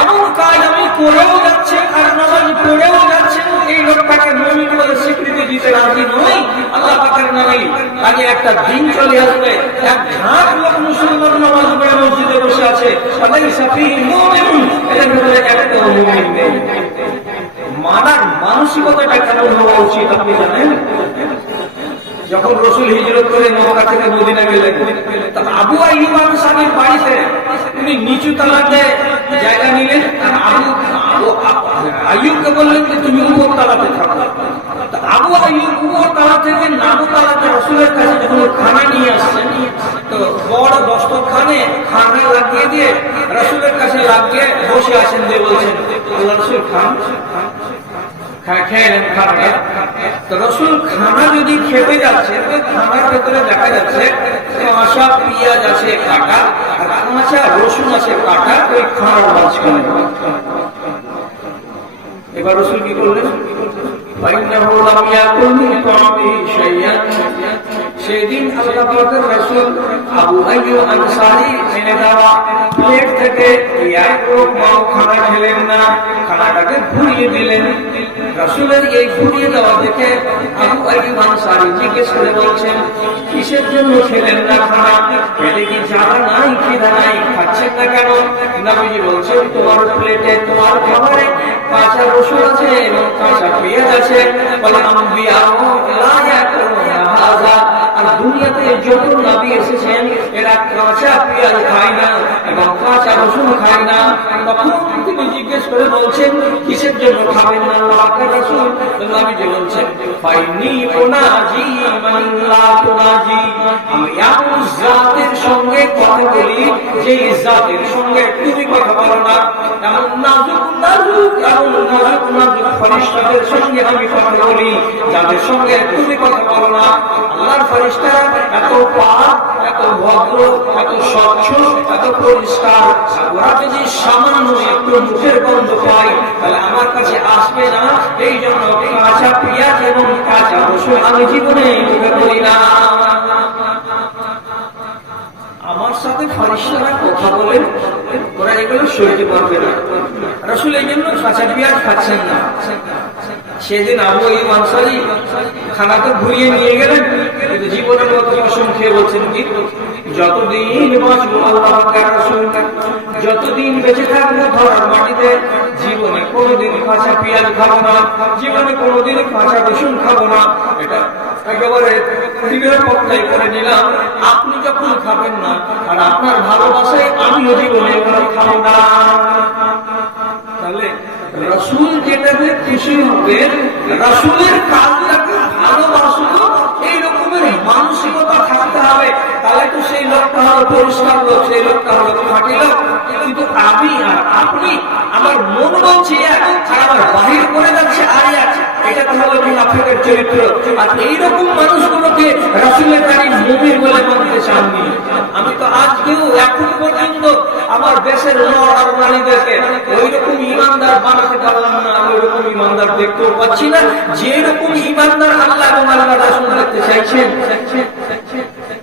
এমন কাজ আমি করেও যাচ্ছে আর নামাজ পড়েও যাচ্ছে, এই লোকটাকে মুমিন বলে স্বীকৃতি দিতে রাজি নই আল্লাহ পাকের নামে। আগে একটা দিন চলে আসবে, এক ঝাঁক লোক মুসলমান নামাজ পড়ে মসজিদে বসে আছে, ফালাইসা ফীহি মুমিনুন, এদের ভিতরে একটা মুমিন নেই। মানার মানসিকতাটা কেমন হওয়া উচিত আপনি জানেন? যখন রাসূল হিজরত করে মক্কা থেকে মদিনা গেলেন, তখন আবু আইয়ুব আনসারীর বাড়িতে উনি নিচু তলাতে জায়গা নিলেন, আর আইয়ুবকে বললেন যে তুমি উপর তলাতে থাকো। আবু আইয়ুব উপর তলা থেকে নামু তলাতে রাসূলের কাছে যখন খানা নিয়ে আসছেন, তো বড় দস্তরখানে খানা লাগিয়ে দিয়ে রাসূলের কাছে লাগিয়ে বসে আছেন, দিয়ে বলছেন আল্লাহ রাসূল খান রসুল খানা যদি খেতে যাচ্ছে, খানার ভেতরে দেখা যাচ্ছে কাঁচা পেঁয়াজ আছে কাটা আর কাঁচা রসুন আছে কাটা ওই খানার মাঝখানে। এবার রসুল কি করলেন? সেদিন আল্লাহ পাকের রাসূল আবু আইয়ুব আনসারী এনে দেওয়া প্লেট থেকে এক লোকমাও খানা খেলেন না, খানাটাকে ঘুরিয়ে দিলেন। রাসূলের এই ঘুরিয়ে দেওয়া দেখে আবু আইয়ুব আনসারী জিজ্ঞেস করে বলছেন, কিসের জন্য খেলেন না খানা? পেটে কি জ্বালা নাই, খিদা নাই, খাচ্ছেন না কেন? নবীজি বলছেন, তোমার প্লেটে তোমার খাবারে কাঁচা রসুন আছে এবং কাঁচা পেঁয়াজ আছে। বলে আর দুনিয়াতে যত নবী এসেছেন এরা কাঁচা পেঁয়াজ খায় না এবং কাঁচা রসুন খায় না। তখন তিনি জিজ্ঞেস করে বলছেন, কিসের জন্য খাবেন না আল্লাহর রাসূল? নবীজি বলছেন, ফাইনি উনাজি মান লা তুনাজি, আমি এমন জাতের সঙ্গে কথা বলি যে জাতের সঙ্গে তুমি কথা বলো না। এমন নাজুক নাজুক ফেরেশতাদের সঙ্গে আমি কথা বলি যাদের সঙ্গে তুমি কথা বলো না। আল্লাহর ফেরেশতারা এত পাক, এত ভদ্র, এত স্বচ্ছ, এত পরিষ্কার, ওরা যদি সামান্য একটু মুখের গন্ধ পায় তাহলে আমার কাছে আসবে না। এই জন্য কাঁচা পেঁয়াজ এবং কাঁচা রসুন আমি জীবনে মুখে করি না। আমার সাথে ফেরেশতারা কথা বলেন, ওরা এগুলো সইতে পারবে না। রাসূল এই জন্য কাঁচা পেঁয়াজ খাচ্ছেন না। সেদিন আবু আইয়ুব আনসারী খানা তো ঘুরিয়ে নিয়ে গেলেন, কিন্তু জীবনের মতো কসম খেয়ে বলছেন কি, যতদিন বাঁচবো আল্লাহ পাকের রাসূল, যতদিন বেঁচে থাকবো ধরার মাটিতে, জীবনে কোনোদিন কাঁচা পেঁয়াজ খাবো না, জীবনে কোনোদিন কাঁচা রসুন খাবো না। এটা একেবারে দিনের পথটাই করে নিলাম। আপনি যখন খাবেন না আর আপনার ভালোবাসায় আমিও জীবনে এগুলো খাবো না। তাহলে রাসূল যেটাতে খুশি হবে, রাসূলের কাজটাকে ভালোবাসবো, এই রকমের মানসিকতা থাকতে হবে। তাহলে তো সেই লোকটা হলো পরিষ্কার লোক, সেই লোকটা হলো খাঁটি লোক। কিন্তু আমি আর আপনি, আমার মন বলছে এক আর আমার বাহির করে যাচ্ছে আর এক, এটা তো হলো মুনাফিকের চরিত্র। আর এইরকম মানুষগুলোকে রাসূলের বাড়ি মুমিন বলে মানতে চাননি। আমি তো আজকেও এখন পর্যন্ত আমার দেশের নর আর নারীদেরকে ওই রকম ইমানদার বানাতে পারলাম না, ওই রকম ইমানদার দেখতেও পাচ্ছি না যে রকম ইমানদার আল্লাহ এবং আল্লাহর রাসূল দেখতে চাইছেন।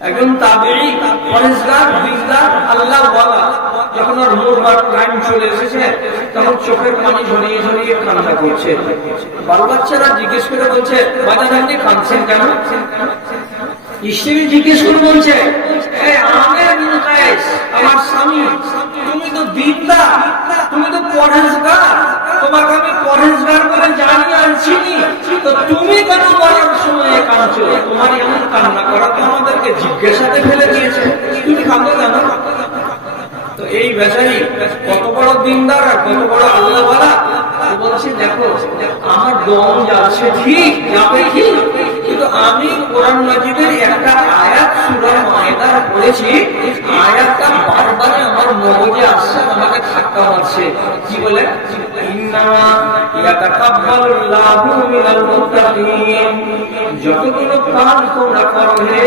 একজন তাবেঈ, পরেশগার, দিনদার, আল্লাহ ওয়ালা, যখন ওর মরবার টাইম চলে এসেছে তখন চোখের পানি ঝরিয়ে ঝরিয়ে কান্না করছে। বাল বাচ্চারা জিজ্ঞেস করে বলছে, বাজান আপনি কাঁদছেন কেন? স্ত্রী জিজ্ঞেস করে বলছে, আমার স্বামী, তুমি তো দিনদার, তুমি তো পরেশগার, তোমাকে আমি পরেশগার বলে জানি আর চিনি, তো তুমি কেন মরার সময় কাঁদছো? তোমার এমন কান্না করা তো আমাদেরকে জিজ্ঞাসাতে ফেলে দিয়েছে, তুমি কাঁদো কেন? তো এই বেচারি কত বড় দিনদার আর কত বড় আল্লাহওয়ালা, বলছে দেখো আমার দম যাচ্ছে ঠিক, যাবে ঠিক, কিন্তু আমি কোরআন মাজিদের একটা আয়াত সূরা মায়েদার পড়েছি, আয়াতটা বারবার আমার মগজে আসছে, আমাকে ধাক্কা মারছে। কি বলে? ইন্নামা ইয়াতাকাব্বালুল্লাহু মিনাল মুত্তাকিন, যতগুলো কাজ তোমরা করো হে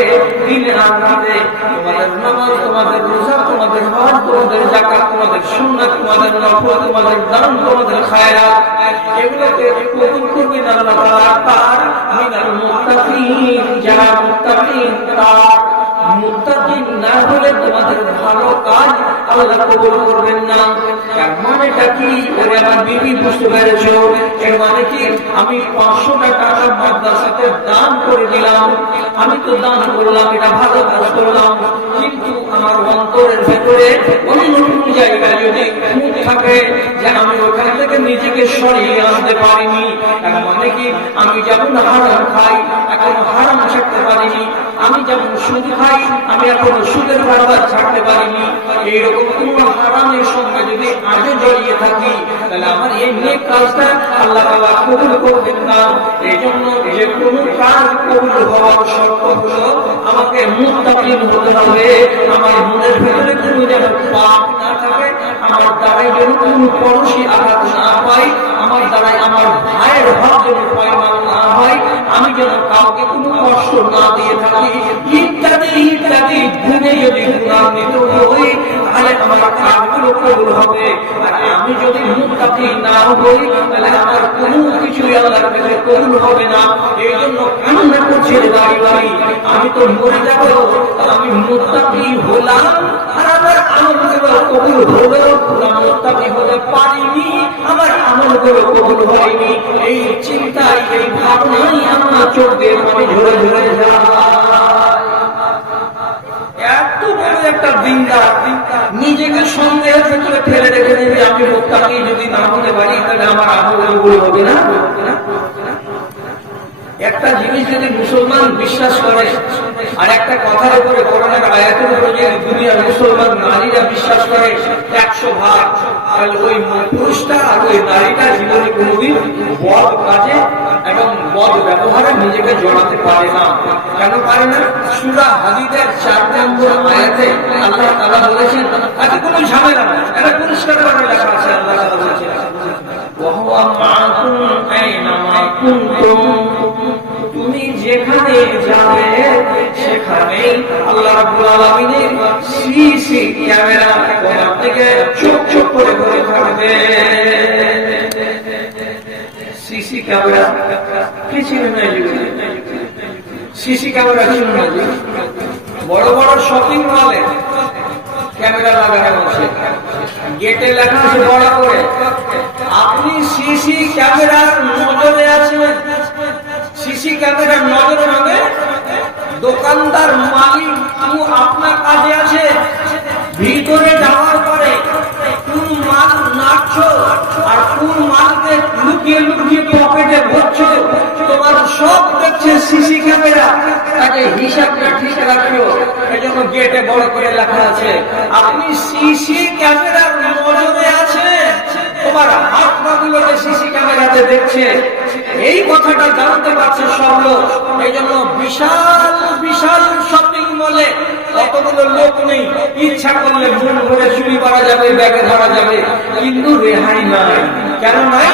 দিনে রাতে, তোমাদের নামাজ, তোমাদের রোজা, তোমাদের হজ, তোমাদের যাকাত, তোমাদের সুন্নাত, তোমাদের নফল, তোমাদের দান, তোমাদের খায়রাত, এগুলোকে কবুল করবেন আল্লাহ তাআলা। তার মিনাল মুত্তাকিন, যারা মুত্তাকিন, তার মুত্তাকিন না হলে তোমাদের ভালো কাজ আল্লাহ কবুল করবেন না। এর মানেটা কি? ওরে আমার বিবি বুঝতে পেরেছো? এর মানে কি? আমি 500 টাকা মাদ্রাসাতে দান করে দিলাম, আমি তো দান করলাম, এটা ভালো কাজ করলাম, কিন্তু আমার অন্তরের ভেতরে অন্য কোনো জায়গায় যদি খুঁত থাকে যে আমি ওখান থেকে নিজেকে সরিয়ে আনতে পারিনি, তার মানে কি আমি যেমন হারাম খাই এখনো হারাম ছাড়তে পারিনি, আমি যেমন সুদ খাই আমি এখনো সুদের কারবার ছাড়তে পারিনি, এইরকম কোন হারামের সঙ্গে যদি আজও জড়িয়ে থাকি তাহলে আমার এই নেক কাজটা আল্লাহ তাআলা কবুল করবেন না। এই জন্য যে কোনো কাজ কবুল হওয়ার শর্ত হলো আমাকে মুত্তাকিন হতে হবে, আমার মনের ভেতরে কোনো যেন পাপ না থাকে, আমার দ্বারাই যেন কোনো পরশী আঘাত না পাই, আমার দ্বারাই আমার ভাইয়ের হক যেন পয়মান না হয়, আমি যেন কাউকে কোনো কষ্ট না দিয়ে থাকি, ইত্যাদি ইত্যাদি গুণে যদি গুণান্বিত হই তাহলে আমার কাজগুলো কবুল হবে। আর আমি যদি মুত্তাকি না হই তাহলে আমার কোনো কিছুই আল্লাহর কাছে কবুল হবে না। এই জন্য কান্না করছি বাড়ি বাড়ি, আমি তো মরে যাব, আমি মুত্তাকি হলাম আর আমার আমলগুলো কবুল হলো না, মুত্তাকি হতে পারিনি, আমার আমলগুলো কবুল হয়নি, এই চিন্তায় এই ভাবনাই আমার চোখ দিয়ে পানি ঝরে ঝরে যায়। এত বড় একটা দিনদার নিজেকে সন্দেহের ভেতরে ফেলে রেখে দেবে, আমি মুত্তাকি যদি না হতে পারি তাহলে আমার আমলগুলো হবে না। একটা জিনিস যদি মুসলমান বিশ্বাস করে আর একটা কথার উপরে কোরআনের আয়াতের উপরে যে দুনিয়ার মুসলমান নারীরা বিশ্বাস করে 100 ভাগ, তাহলে ওই পুরুষটা আর ওই নারীটা জীবনে কোনোদিন বদ কাজে এবং বদ ব্যবহারে নিজেকে জড়াতে পারে না। কেন পারে না? সূরা হাদীদের 4 নম্বর আয়াতে আল্লাহ তাআলা বলেছেন তাতে কোনো ঝামেলা নেই, এটা পরিষ্কার করে লেখা আছে। আল্লাহ তাআলা বলেছেন ওয়াহুয়া মাআকুম আইনামা কুনতুম, তুমি যেখানে যাবে সেখানে আল্লাহ রাব্বুল আলামিনের সিসি ক্যামেরা তোমার দিকে চোখ চোখ করে ধরে থাকবে। সিসি ক্যামেরা কি ছিল না? সিসি ক্যামেরা ছিল না। বড় বড় শপিং মলে ক্যামেরা লাগানো আছে, গেটে লেখা আছে বড় করে আপনি সিসি ক্যামেরার নজরে আছেন। সিসি ক্যামেরার নজরে মানে দোকানদার মালিক আপনার কাছে আছে, ভিতরে যাওয়ার পরে কোন মাল নাড়ছো আর কোন মালকে লুকিয়ে লুকিয়ে পকেটে ভরছো তোমার সব দেখছে সিসি ক্যামেরা। তাকে হিসাবটা ঠিক রাখিও, এই জন্য গেটে বড় করে লেখা আছে আপনি সিসি ক্যামেরার নজরে আছে, তোমার হাত পাগুলোকে সিসি ক্যামেরাতে দেখছে। এই কথাটা জানতে পারছে সব লোক, এই জন্য বিশাল বিশাল শপিং মলে কতগুলো লোক নেই, ইচ্ছা করলে মন ভরে চুরি করা যাবে, ব্যাগে ধরা যাবে, কিন্তু রেহাই নাই। কেন নাই?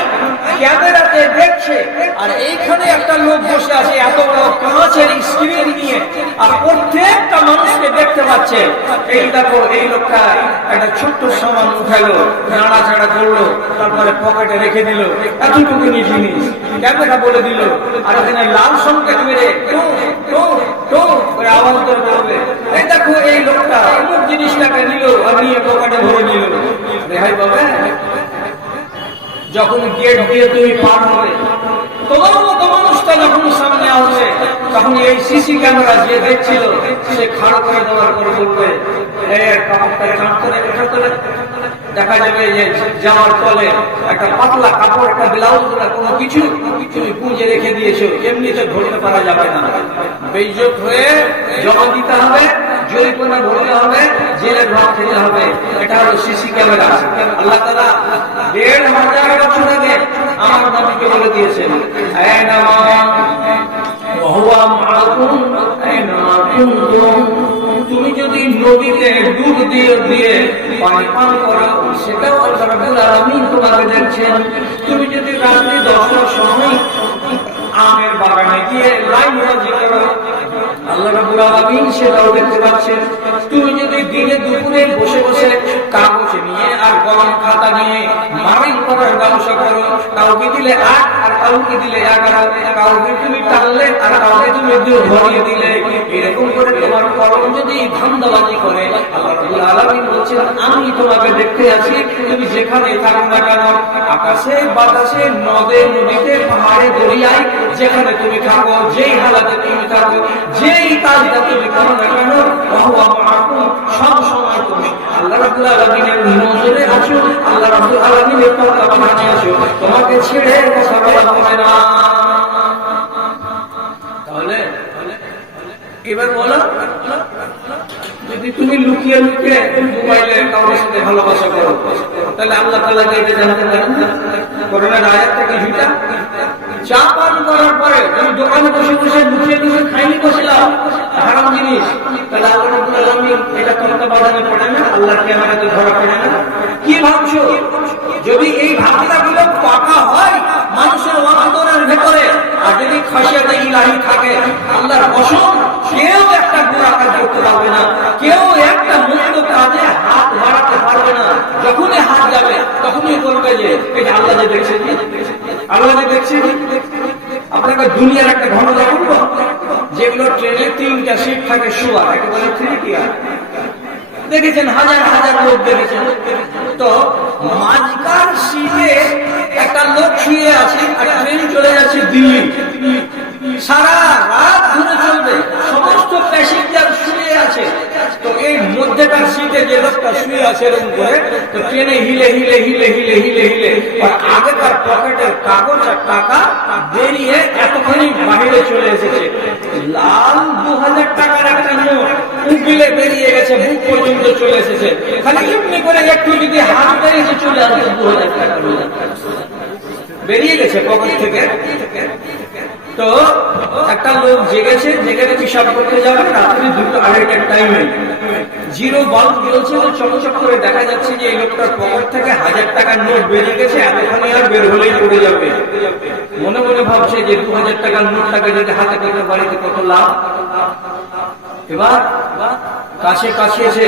ক্যামেরাতে দেখছে। আর এইখানে একটা লোক বসে আছে এত বড় কাঁচের স্ক্রিন নিয়ে, আর প্রত্যেকটা মানুষকে দেখতে পাচ্ছে। এই দেখো এই লোকটা একটা ছোট্ট সামান উঠালো, নাড়াচাড়া করলো, তারপরে পকেটে রেখে দিল, এতটুকুনি জিনিস ক্যামেরা বলে দিল। আর ওখানে লাল সংকেত মেরে আওয়াজ করে বলবে এই দেখো এই লোকটা অমুক জিনিসটাকে নিল আর নিয়ে পকেটে ভরে নিল। রেহাই পাবে? যখন গেট দিয়ে তুমি পার হবে তোমার মতো মানুষটা যখন সামনে আসবে তখন এই সিসি ক্যামেরা যে দেখছিল সে খাড়া করে দেওয়ার পরে বলবে কাপড়টা কাটতে দেখা যাবে যে জামার তলে একটা পাতলা কাপড়, একটা ব্লাউজ, কোনো কিছু তুমি পুঁজে রেখে দিয়েছো, এমনিতে ধরতে পারা যাবে না। বেইজ্জত হয়ে জমা দিতে হবে, জরিমানা ভরতে হবে, জেলের ভাত খেতে হবে। এটা হলো সিসি ক্যামেরা। আল্লাহ তাআলা ১৫০০ বছর আগে আমার নবীকে বলে দিয়েছেন তুমি যদি নদীতে ডুব দিয়ে পানি পান করো সেটাও আল্লাহ রাব্বুল আলামিন তোমাকে দেখছেন। তুমি যদি রাত্রি 10টার সময় আমের বাগানে গিয়ে লাইন বাজি করো আল্লাহ রাব্বুল আলামিন সেটাও দেখতে পাচ্ছেন। তুমি যদি দিনে দুপুরে বসে বসে কাগজ নিয়ে আর কলম খাতা নিয়ে মাইল করার ব্যবসা করো, কাউকে দিলে 8 আর কাউকে দিলে 11, কাউকে তুমি টানলে আর কাউকে তুমি ধরিয়ে দিলে, এরকম করে তোমার কলম যদি ধান্দাবাজি করে, আল্লাহ রাব্বুল আলামিন বলছেন আমি তোমাকে দেখতে আছি, তুমি যেখানে থাকো না কেন, আকাশে বাতাসে নদে নদীতে পাহাড়ে দরিয়ায় যেখানে তুমি থাকো, যেই হালাতে তুমি থাকো, যেই কাজটা তুমি করো না কেন, সব সময় তুমি আল্লাহ রাব্বুল আলামিনের নজরে আছো, আল্লাহ রাব্বুল আলামিনের তত্ত্বাবধানে আছো, তোমাকে ছেড়ে কথা বলা হবে না। তাহলে এবার বলো, যদি তুমি লুকিয়ে লুকিয়ে মোবাইলে কারোর সাথে ভালোবাসা করো, তাহলে আল্লাহ তাআলাকে এটা জানাতে পারেন না? করোনার আয়াত থেকে ঝুটা চা পান করার পরে তুমি দোকানে বসে বসে লুকিয়ে লুকিয়ে খাইনি বসলাম হারাম জিনিস, তাহলে আল্লাহ রাব্বুল আলামিন এটা তত্ত্বাবধানে পড়ে না? আল্লাহর কিয়ামতে ধরা পড়ে না? কি ভাবছো? যদি এই ভাবনাগুলো পাকা হয় মানুষের অন্তরের ভেতরে, আর যদি খাশিয়াতে ইলাহি থাকে, আল্লাহর কসম কেউ একটা গুনাহ কাজ করতে পারবে না, কেউ একটা মন্দ কাজে হাত বাড়াতে পারবে না। যখনই হাত যাবে তখনই বলবে যে এটা আল্লাহ যে দেখছে, আল্লাহ যে দেখছে। আপনাকে দুনিয়ার একটা ঘটনা দেখাবো, যেগুলো ট্রেনে 3টা সিট থাকে শোয়ার, একেবারে 3 টিয়ার, দেখেছেন হাজার হাজার লোক দেখেছেন। তো মাঝখান সিটে একটা লোক শুয়ে আছে, আর ট্রেন চলে যাচ্ছে দিল্লি, সারা রাত ধরে চলবে, সমস্ত প্যাসেঞ্জার শুয়ে আছে। তো এই মধ্যেকার সিটে যে লোকটা শুয়ে আছে এরকম করে, তো ট্রেনে হিলে হিলে হিলে হিলে হিলে হিলে আর আগেকার পকেটের কাগজ আর টাকা বেরিয়ে এতখানি বাহিরে চলে এসেছে। লাল 2000 টাকার একটা নোট উগলে বেরিয়ে গেছে, বুক পর্যন্ত চলে এসেছে। খালি এমনি করে একটু যদি হাত বেরিয়ে চলে আসবে 2000 টাকা বেরিয়ে গেছে পকেট থেকে। তো একটা লোক জেগেছে, জেগে পিসাব করতে যাবে রাত্রি 2-2:30টার টাইমে, জিরো বাল্ব জ্বলছে, তো চকচক করে দেখা যাচ্ছে যে এই লোকটার পকেট থেকে 1000 টাকার নোট বেরিয়ে গেছে, এতখানি আর বের হলেই পড়ে যাবে। মনে মনে ভাবছে যে 2000 টাকার নোটটাকে যদি হাতে করতে পারি তো কত লাভ। এবার কাছে কাছে এসে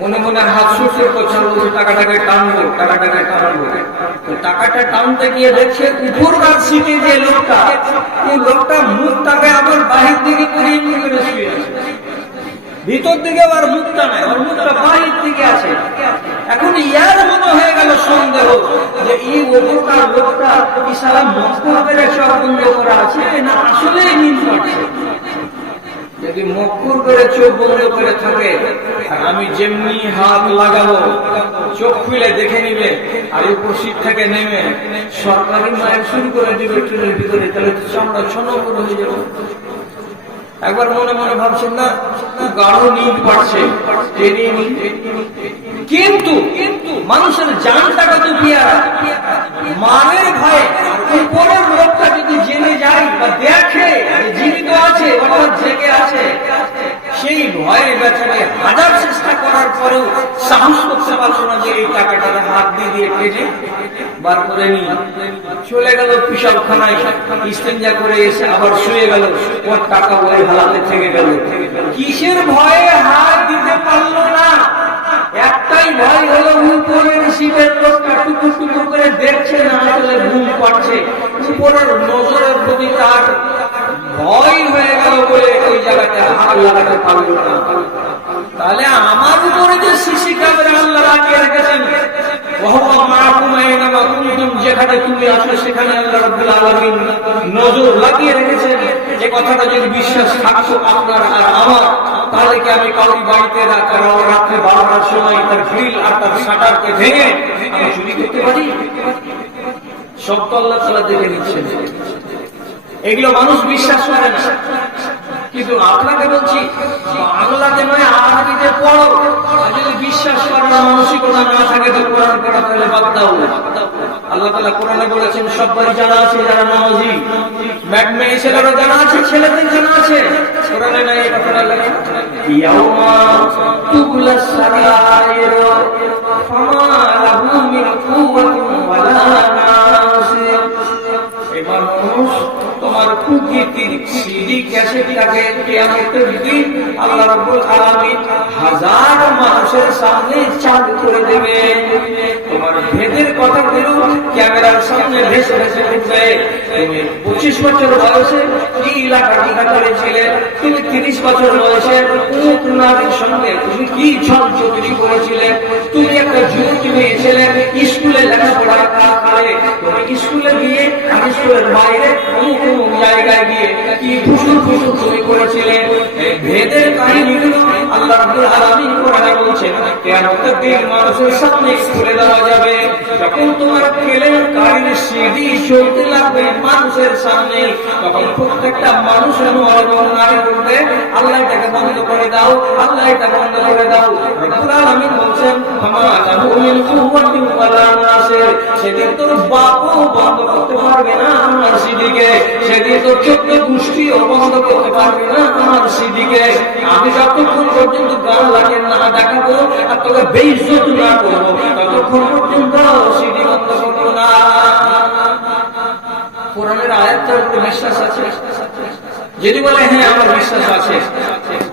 মনে মনে হাত সুরসুর করছে, বলছে টাকাটাকে টানবো, টাকাটাকে টানবো। তো টাকাটা টানতে গিয়ে দেখছে উপরকার সিটে যে লোকটা, এই লোকটা মুখটাকে আবার বাহির দিকে করে শুয়ে আছে, ভিতর দিকে আবার মুখটা নাই, ওর মুখটা বাহির দিকে আছে। এখন ইয়ার মনে হয়ে গেল সন্দেহ যে এই উপরকার লোকটা কি সারা মক্করের সব বন্ধ করা আছে না আসলে নিজ পাচ্ছে। যদি মক্কুর করে চোখ বন্ধ করে থাকে, আর আমি যেমনি হাত লাগাবো চোখ খুলে দেখে নিবে, আর উপর সিট থেকে নেমে সরকারি মায়ের শুরু করে দিবে ট্রেনের ভিতরে, তাহলে আমরা ছন্নপুর হয়ে যাবো। একবার মনে মনে ভাবছেন না গাঢ় নিদ পাচ্ছে, কিন্তু মানুষের জানটাকে তো পিয়ারা, মানের ভয়ে উপরের লোকটা যদি জেনে যায় বা দেখে জীবিত আছে অর্থাৎ জেগে আছে, সেই ভয়ে বেচারে হাজার চেষ্টা করার পরেও সাহস করতে পারছো না যে এই টাকাটাকে হাত দিয়ে কেটে বার করে নিয়ে চলে গেল পিসাবখানায়, ইস্তেঞ্জা করে এসে আবার শুয়ে গেল, ওর টাকা ওই হালাতে থেকে গেল। কিসের ভয়ে হাত দিতে পারলো না? একটাই ভয় হলো উপরের সিটের লোকটা টুকুর টুকুর করে দেখছে না, আসলে ঘুম পাচ্ছে, উপরের নজরের প্রতি তার ভয় হয়ে গেল বলে ওই জায়গাটা হাত লাগাতে পারলো না। তাহলে আমার উপরে যে সিসি ক্যামেরা আল্লাহ লাগিয়ে রেখেছেন, যেখানে তুমি আছো সেখানে আল্লাহ রাব্বুল আলামিন নজর লাগিয়ে রেখেছেন, এই কথাটা যদি বিশ্বাস থাকতো আপনার আর আমার, তাহলে কি আমি কাউরি বাড়িতে রাত্রে 12টার সময় তার গ্রিল আর তার শাটারকে ভেঙে আমি চুরি করতে পারি? সব তো আল্লাহ তাআলা দেখে নিচ্ছেন। এগুলো মানুষ বিশ্বাস করে না, কিন্তু আপনাকে বলছি বাংলাতে নয় আরবিতে পড়ো। যদি বিশ্বাস করার মানসিকতা না থাকে তো কোরআন পড়া তাহলে বাদ দাও। আল্লাহ তাআলা কোরআনে বলেছেন সব বাড়ি জানা আছে যারা নামাজি, মেয়ে ছেলেরা জানা আছে, ছেলেদের জানা আছে, কোরআনে নাই এই কথাটা লেখা, ইয়াউমা তুবলাস সারাইর ফামা লাহু মিন কুওয়াতিন ওয়ালা নাসির। এবার মানুষ তোমার কুকীর্তির সিডি ক্যাসেটটাকে কিয়ামতের দিন আল্লাহ রাব্বুল আলামিন হাজার মানুষের সামনে চালু করে দেবে। তোমার ভেদের কথাগুলো ক্যামেরার সামনে ভেসে ভেসে উঠবে। তুমি 25 বছর বয়সে কি লাগাটি করেছিলে, তুমি 30 বছর বয়সে কোন নারীর সঙ্গে তুমি কি ছল চুরি করেছিলে, তুমি একটা যুবতী মেয়ে ছেলে স্কুলে লেখাপড়া করে তুমি স্কুলে গিয়ে আর স্কুলের বাইরে অমুক অমুক জায়গায় গিয়ে কি ফুসুর ফুসুর চুরি করেছিলে। এই ভেদের কাহিনীগুলো আল্লাহ রাব্বুল আলামিন কোরআনে বলছেন কিয়ামতের দিন মানুষের সামনে খুলে দেওয়া যাবে। যখন তোমার কেলেঙ্কারির সিডি চলতে লাগবে মানুষের সামনে, তখন প্রত্যেকটা মানুষের মনে নারী করবে আল্লাহ এটাকে বন্ধ করে দাও, আল্লাহ এটা বন্ধ করে দাও। রাব্বুল আলামিন বলছেন সেদিন তোর বাপও বন্ধ করতে পারবে না আমার সিডিকে, সেদিন তোর 14 গোষ্ঠীও বন্ধ করতে পারবে না আমার সিডিকে। আমি যতক্ষণ পর্যন্ত গান লাগে না দেখাবো আর তোকে বেইজ্জত না করবো ততক্ষণ পর্যন্ত সিডি বন্ধ করবো না। কোরআনের আয়াতটার উপর বিশ্বাস আছে? যদি বলে হ্যাঁ আমার বিশ্বাস আছে,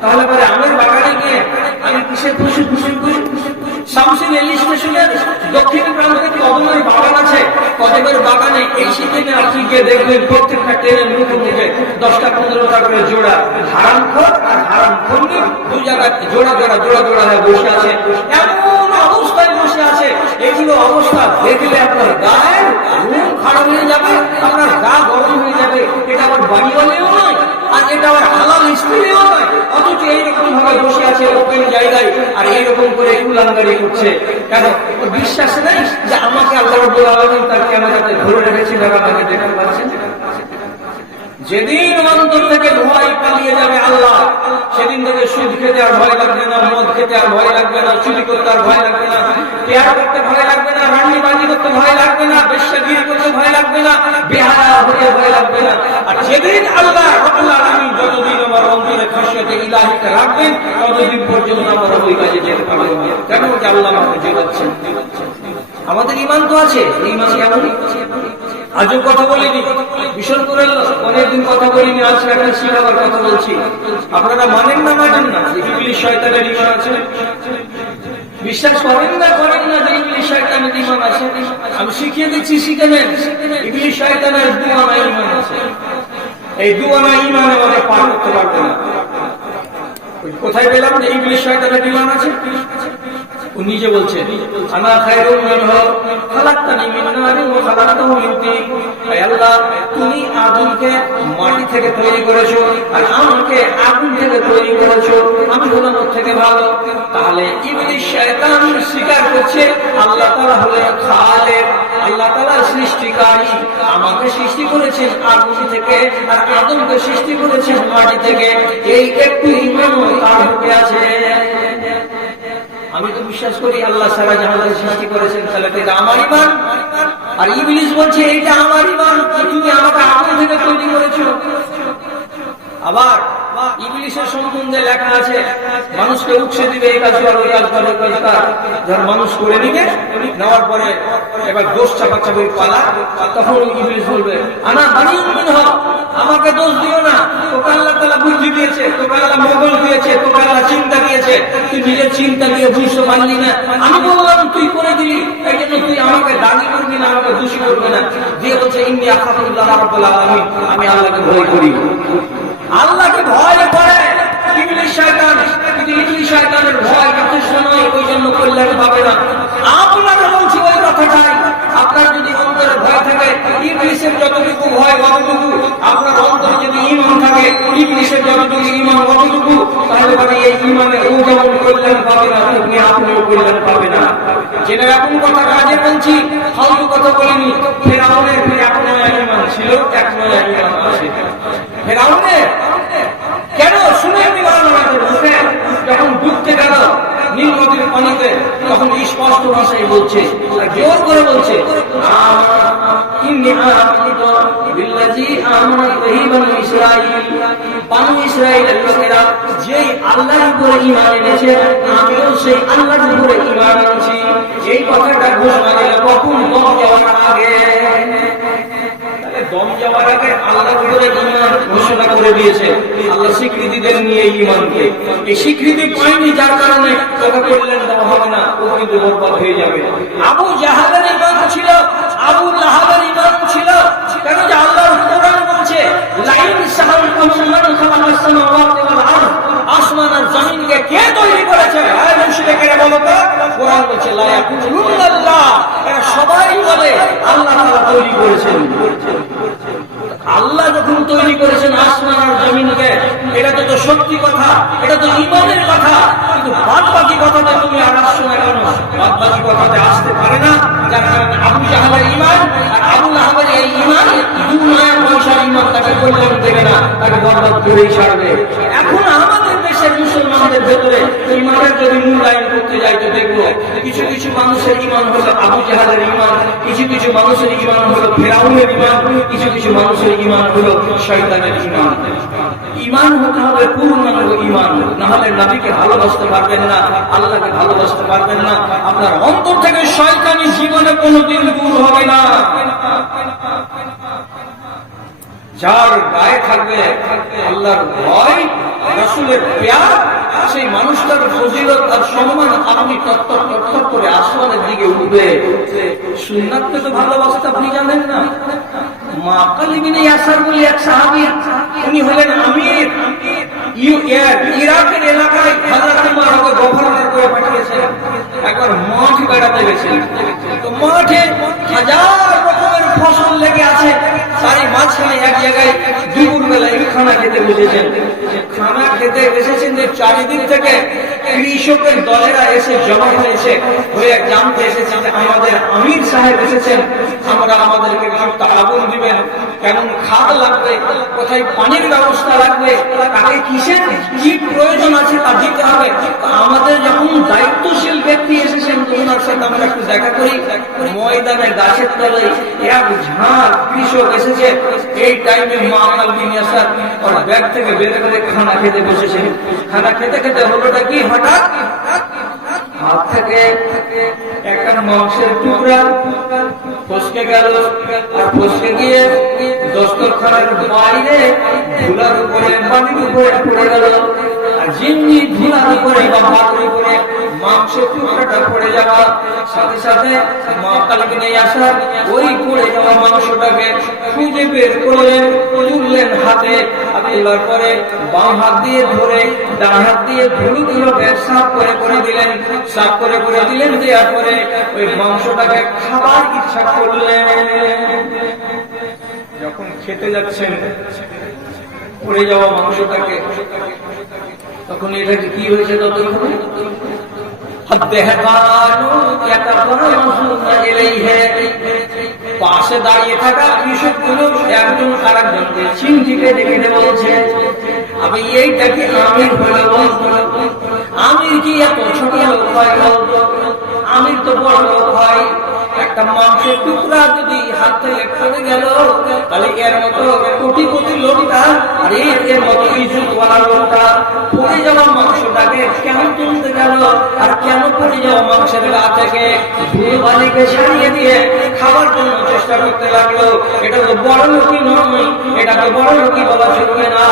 তাহলে পরে আমার বাগানে গিয়ে আমি কিসের খুশি খুশি করি? শামসুল রেল স্টেশনের দক্ষিণ প্রান্তে কদমের বাগান আছে। কদমের বাগানে এই শীতে আপনি গিয়ে দেখবেন প্রত্যেকটা ট্রেনের মুখে মুখে 10-15টা করে জোড়া হারামখোর আর হারামখোরনি দুই জায়গায় জোড়া জোড়া জোড়া জোড়া হয়ে বসে আছে। এমন অবস্থায় বসে আছে, এগুলো অবস্থা দেখলে আপনার গায়ের ঘুম খারাপ হয়ে যাবে, আপনার গা গরম হয়ে যাবে। এটা আবার বাড়িওয়ালেও নয় আর এটা আবার হালাল স্ত্রীও নয়, অথচ এইরকম ভাবে বসে আছে ওপেন জায়গায় আর এইরকম করে কুলাঙ্গারি করছে। কেন? বিশ্বাস নেই যে আমাকে আল্লাহ রাব্বুল আলামিন তার ক্যামেরাতে ধরে রেখেছেন আর আমাকে দেখতে পাচ্ছেন। যেদিন অন্তর থেকে ভয় পালিয়ে যাবে আল্লাহ, সেদিন থেকে সুদ খেতে আর ভয় লাগবে না, মদ খেতে আর ভয় লাগবে না, চুরি করতে আর ভয় লাগবে না, পেয়ার করতে ভয় লাগবে না, রান্নিবাজি করতে ভয় লাগবে না, বেশ্যাগিরি করতে ভয় লাগবে না, বেহায়া হতে ভয় লাগবে না। আর যেদিন আল্লাহ রাব্বুল আলামিন যতদিন আমার অন্তরে খাশিয়াতে ইলাহিকে রাখবেন ততদিন পর্যন্ত আমরা ওই কাজে যেতে পারবো না। কেন? যে আল্লাহ আমাকে জেলাচ্ছেন। আমাদের ঈমান তো আছে, ঈমান কেমন? আজও কথা বলিনি, ভীষণ করে অনেকদিন কথা বলিনি, আজকে একটা শিখাবার কথা বলছি। আপনারা মানেন না মানেন না যে ইবলিস শয়তানের ঈমান আছে? বিশ্বাস করেন না যে ইবলিস শয়তানের ঈমান আছে? আমি শিখিয়ে দিচ্ছি, শিখে নেন। ইবলিস শয়তানের দুআনা ঈমান আছে। এই দুআনা ঈমান আমাদের পার করতে পারবে না। কোথায় পেলাম যে ইবলিস শয়তানের ঈমান আছে? ও নিজে বলছে আনা খায়রুম মিনহু খালাকতানি মিন নারিন ওয়া খালাকতাহু মিন তিন। হে আল্লাহ, তুমি আদমকে মাটি থেকে তৈরি করেছো আর আমাকে আগুন থেকে তৈরি করেছো, আমি হলাম ওর থেকে ভালো। তাহলে ইবলিস শয়তান স্বীকার করছে আল্লাহ তাআলা হলেন খালেক, আল্লাহ তাআলা সৃষ্টিকারী। আমাকে সৃষ্টি করেছেন আগুন থেকে আর আদমকে সৃষ্টি করেছেন মাটি থেকে। এই একটু ঈমানও তার মধ্যে আছে। আমি তো বিশ্বাস করি আল্লাহ সারা জাহানকে সৃষ্টি করেছেন, তাহলে এটা আমার ঈমান। আর ইবলিস বলছে এটা আমার ঈমান, তুমি আমাকে আগুন থেকে তৈরি করেছো। আবার ইবলিসের সম্বন্ধে লেখা আছে মানুষকে উৎসে দিবে, এই কাজ কর, ওই কাজ কর, ওই কাজ কর। যার মানুষ করে নিবে, নেওয়ার পরে এবার দোষ চাপাচাপির পালা, তখন ইবলিস বলবে আনা বানিউম মিনহু, আমাকে দোষ দিও না, তোকে আল্লাহ তাআলা বুদ্ধি দিয়েছে, তোকে আল্লাহ মগজ দিয়েছে, তোকে আল্লাহ চিন্তা দিয়েছে, তুই নিজের চিন্তা দিয়ে বুঝতে পারলি না। আমি বললাম তুই করে দিলি, এই জন্য তুই আমাকে দাবি করবি না, আমাকে দোষী করবি না। দিয়ে বলছে ইন্নী আখাফুল্লাহ রাব্বুল আলামিন, আমি আল্লাহকে ভয় করি। আল্লাহকে ভয় করে ইবলিস শয়তান, কিন্তু ইবলিস শয়তানের ভয় যথেষ্ট নয়, ওই জন্য কল্যাণ পাবে না। আপনারা বলছি ওই কথাটাই, আপনার যদি অন্তরে ভয় থাকে, ইবলিসের যতটুকু ভয় অতটুকু, আপনার অন্তরে যদি ঈমান থাকে, ইবলিসের যতটুকু ঈমান অতটুকু, তাহলে মানে এই ঈমানে ও যেমন কল্যাণ পাবে না, তেমনি আপনিও কল্যাণ পাবে না। জেনে রাখুন, কথা কাজে বলছি, ফালতু কথা বলিনি। ফেরাউনের এক নয়া ঈমান ছিল, এক নয়া ঈমান আছে। ফেরাউনের কেন শুনে যখন ডুবতে গেল নীল নদীর পানিতে, তখন স্পষ্ট ভাষায় বলছে, জোর করে বলছে বানু ইসরাঈলের লোকেরা যেই আল্লাহর উপরে ঈমান এনেছে, আমিও সেই আল্লাহর উপরে ঈমান আনছি। এই কথাটা ঘোষণা দিল কখন? 10 যাওয়ার আগে। দম যাওয়ার আগে আল্লাহর উপরে ঈমান ঘোষণা করে দিয়েছে। আল্লাহ স্বীকৃতি দেন নিয়ে ঈমানকে, এই স্বীকৃতি পায়নি যার কারণে ওকে বললেন দেওয়া হবে না, ও কিন্তু বরবাদ হয়ে যাবে। আবু জাহালের ঈমান ছিল, আবু লাহাবের ঈমান ছিল, কেন যে আল্লাহর কোরআন বলছে লাইন সাহালতুম মান খালাকাস সামাওয়াতি ওয়াল আরদ, আসমান আর জমিনকে কে তৈরি করেছে? এই মুশরিকেরা বলো তো, কোরআন বলছে লা ইয়াকুলুল্লাহ, এরা সবাই বলে আল্লাহ তাআলা তৈরি করেছেন। আল্লাহ যখন তৈরি করেছেন আসমান আর জমিনকে, এটা তো সত্যি কথা, এটা তো ঈমানের কথা, কিন্তু বাদ বাকি কথাতে তুমি আর আসছো না কেন? বাদ বাকি কথাতে আসতে পারে না, যার কারণে আবু জাহালের ঈমান আর আবু লাহাবের এই ঈমান দুনিয়ার পয়সার ঈমান তাকে কল্যাণ দেবে না, তাকে বরবাদ করেই ছাড়বে। এখন আমাদের দেশের মুসলমানদের ভেতরে ঈমানের যদি মূল্যায়ন করতে যাই তো দেখবো কিছু কিছু মানুষের ঈমান হলো আবু জাহালের ঈমান, কিছু কিছু মানুষের ঈমান হলো ফিরআউনের ঈমান, কিছু কিছু মানুষের ঈমান হলো শয়তানের ঈমান। ঈমান হতে হবে পূর্ণাঙ্গ ঈমান, না হলে নবীকে ভালোবাসতে পারবেন না, আল্লাহকে ভালোবাসতে পারবেন না, আপনার অন্তর থেকে শয়তানি জীবনে কোনোদিন দূর হবে না। যার গায়ে থাকবে আল্লাহর ভয়, রাসূলের প্যার, সেই মানুষটার ফজিলত আর সম্মান আপনি তত্তর তত্তর করে আসমানের দিকে উঠবে। সুন্নাতকে তো ভালোবাসতে আপনি জানেন না। মাকাল ইবনে ইয়াসার বলে এক সাহাবী, উনি হলেন আমির, ইরাকের এলাকায় হযরত উমর ওকে গভর্নর করে পাঠিয়েছেন। একবার মাঠ বেড়াতে গেছেন, তো মাঠে হাজার রকমের ফসল লেগে আছে, তারই মাঝখানে এক জায়গায় দুপুরবেলা খানা খেতে বসেছেন। খানা খেতে এসেছেন যে চারিদিক থেকে কৃষকের দলেরা এসে জমা হয়েছে, হয়ে জানতে এসেছে যে আমাদের আমির সাহেব এসেছেন, আমরা আমাদেরকে কিছু তাআবুন দিবেন, কেমন খাদ লাগবে, কোথায় পানির ব্যবস্থা লাগবে, কাকে কিসের কি প্রয়োজন আছে তা দিতে হবে। আমাদের যখন দায়িত্বশীল ব্যক্তি এসেছেন ওনার সাথে আমরা একটু দেখা করি। ময়দানে গাছের তলায় এক ঝাঁক কৃষক এসেছে, এই টাইমে মাকাল ইবনে ইয়াসার ওর ব্যাগ থেকে বের করে খানা খেতে বসেছেন। খানা খেতে খেতে হলোটা কি, হঠাৎ হাত থেকে একটা মাংসের টুকরা ফসকে গেল, আর ফসকে গিয়ে দস্তরখানার বাইরে ধুলার উপরে পানির উপরে পড়ে গেল। আর যেমনি ধুলার উপরে বা পাথর উপরে মাংসের টুকরাটা পড়ে যাওয়া সাথে সাথে মাকাল ইবনে ইয়াসার ওই পড়ে যাওয়া মাংসটাকে খুঁজে বের করলেন, তুললেন হাতে, আর তোলার পরে বাম হাত দিয়ে ধরে ডান হাত দিয়ে ধুলোগুলোকে সাফ করে দিলেন, সাফ করে দিলেন। দেওয়ার পরে ওই মাংসটাকে খাবার ইচ্ছা করলেন। যখন খেতে যাচ্ছেন পড়ে যাওয়া মাংসটাকে, তখন এটাকে কি হয়েছে, ততক্ষণ পাশে দাঁড়িয়ে থাকা কৃষকগুলো একজন আর একজনকে চিন্তিতে দেখে বলছে, আমি এইটাকে আমির হলে বলতো, আমির কি এত ছোট লোক হয়? আমির তো বড় লোক হয়। একটা মাংসের টুকরা যদি হাত থেকে পড়ে গেল, তাহলে এর মতো কোটি কোটি লোকটা আর এর মতো ইজ্জতওয়ালা লোকটা পড়ে যাওয়া মাংসটাকে কেন তুলতে গেল, আর কেন পড়ে যাওয়া মাংসের গা থেকে ধুলোবালিকে ছাড়িয়ে দিয়ে খাবার জন্য চেষ্টা করতে লাগলো? এটা তো বড় লোকই নয়, এটাকে বড় লোকই বলা চলবে না।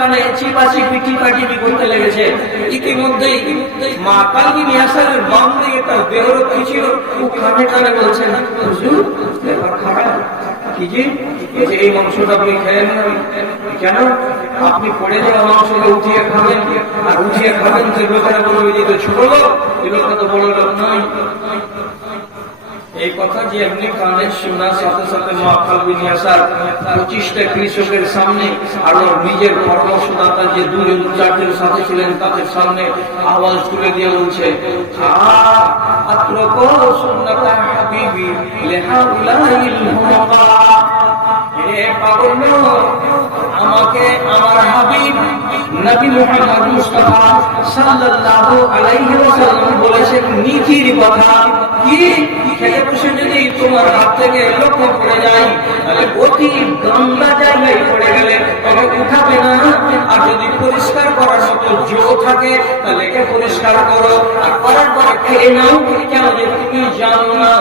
কানে চিপাচিপি টিপাটিপি করতে লেগেছে। ইতিমধ্যেই মাকাল ইবনে ইয়াসারের বাম দিকে তার বেহরক্ষী ছিল, ও কানে বলছেন, হুজুর ব্যাপার খারাপ। কি যে এই মাংসটা আপনি খেলেন না কেন? আপনি পড়ে যাওয়া মাংসকে উঠিয়ে খাবেন, আর উঠিয়ে খাবেন যে লোকেরা বলবে যে ছোট লোক, এই লোকটা তো বড় লোক নয়। এই কথা যে এমনি কানে শোনার সাথে সাথে মাকাল ইবনে ইয়াসার 25টা কৃষকের সামনে আর ওর নিজের পরামর্শদাতা যে দুজন চারজন সাথে ছিলেন তাদের সামনে আওয়াজ তুলে দিয়ে বলছে, আত্রকো সুন্নাতা হাবিবি লিহাউলাইল হুমাকা, হে পাগল, আমাকে আমার হাবিব নবী মুহাম্মদ মুস্তাফা সাল্লাল্লাহু আলাইহি ওয়াসাল্লাম বলেছেন নীতির কথা। কি খেতে বসে যদি তোমার হাত থেকে লক্ষ্য পড়ে যায়, তাহলে অতি গঙ্গা জায়গায় পড়ে গেলে তবে উঠাবে না, আর যদি পরিষ্কার করার মতো জো থাকে তাহলে একে পরিষ্কার করো, আর করার পরে খেয়ে নাও। কেন যে তুমি জানো না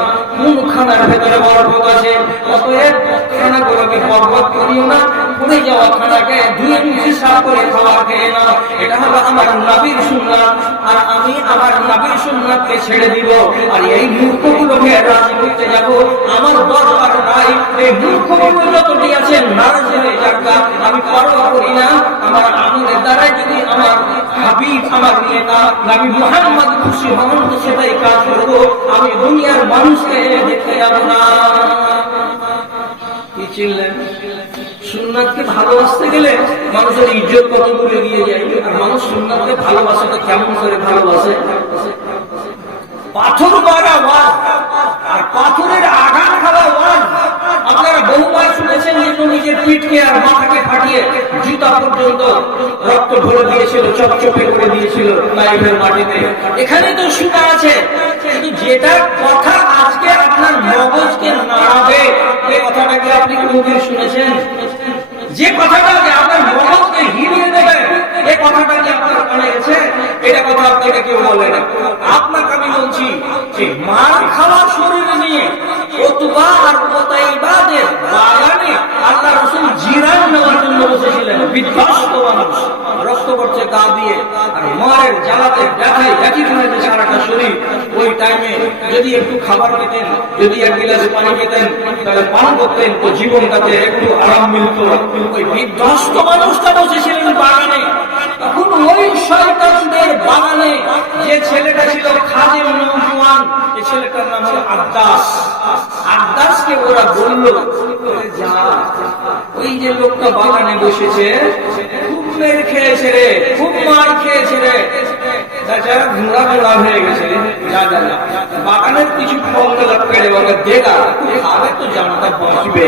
কোন খানার ভেতরে বরকত আছে। অতএব খানাগুলোকে বরবাদ করিও না, পড়ে যাওয়া খানাকে ধুয়ে মুছে সাফ করে খাবার খেয়ে নাও। এটা হলো আমার নবীর সুন্নাত, আর আমি আমার নবীর সুন্নাতকে ছেড়ে দিব। আর এই মূর্খগুলোকে রাজি করতে যাব, আমার দরকার নাই। এই মূর্খগুলো যতটি আছে নারাজি হয়ে যাক, আমি পরোয়া করি না। আমার আমলের দ্বারাই যদি আমার হাবিব, আমার নেতা নবী মুহাম্মদ খুশি হন, তো সেটাই কাজ করব। আমি দুনিয়ার মানুষকে দেখতে যাব না। কি চিনলেন? সুন্নাতকে ভালোবাসতে গেলে মানুষের ইজ্জত কত দূরে গিয়ে যায়। আর মানুষ সুন্নাতকে ভালোবাসাটা কেমন করে ভালোবাসে? পাথর মারা ওয়াজ আর পাথরের আঘাত খাওয়া ওয়াজ। আপনারা বহুবার শুনেছেন যে নিজের পিঠকে আর মাথাকে ফাটিয়ে জুতা পর্যন্ত রক্ত ভরে দিয়েছিল, চপচপে করে দিয়েছিল লাইভের মাটিতে। এখানে তো শুকা আছে, কিন্তু যেটা কথা আজকে আপনার মগজকে নাড়াবে, এই কথাটাকে আপনি কোনোদিন শুনেছেন? যে কথাটা আপনার মগজকে হিলিয়ে দেবে, এই কথাটা কি আপনার কানে গেছে? এটা কথা আপনাকে কেউ বলে না। আপনাকে আমি বলছি যে মার খাওয়া শরীর নিয়ে ওতবা আর ওতাইবাদের বাগানে আল্লাহ রাসূল জিরান নেওয়ার জন্য বসেছিলেন। বিধ্বস্ত মানুষ, রক্ত পড়ছে গা দিয়ে, আর মারের জ্বালাতে ব্যথায় ব্যথি ফেলেছে সারাটা শরীর। ওই টাইমে যদি একটু খাবার পেতেন, যদি এক গিলাস পানি পেতেন, তাহলে পান করতেন, তো জীবনটাতে একটু আরাম মিলত। ওই বিধ্বস্ত মানুষটা বসেছিলেন বাগানে। তখন ওই শয়তানদের বাগানে যে ছেলেটা ছিল খাদেম নওজওয়ান, এই ছেলেটার নাম হলো আদ্দাস। আদ্দাসকে ওরা বলল, যা ওই যে লোকটা বাগানে বসেছে খুব মেরে খেয়েছে রে, খুব মার খেয়েছে রে, বেচারা ঘোড়া ঘোড়া হয়ে গেছে, যা যা যা বাগানের কিছু ফল তোলা পেড়ে ওকে দেখা খাবে তো জানটা বাঁচবে।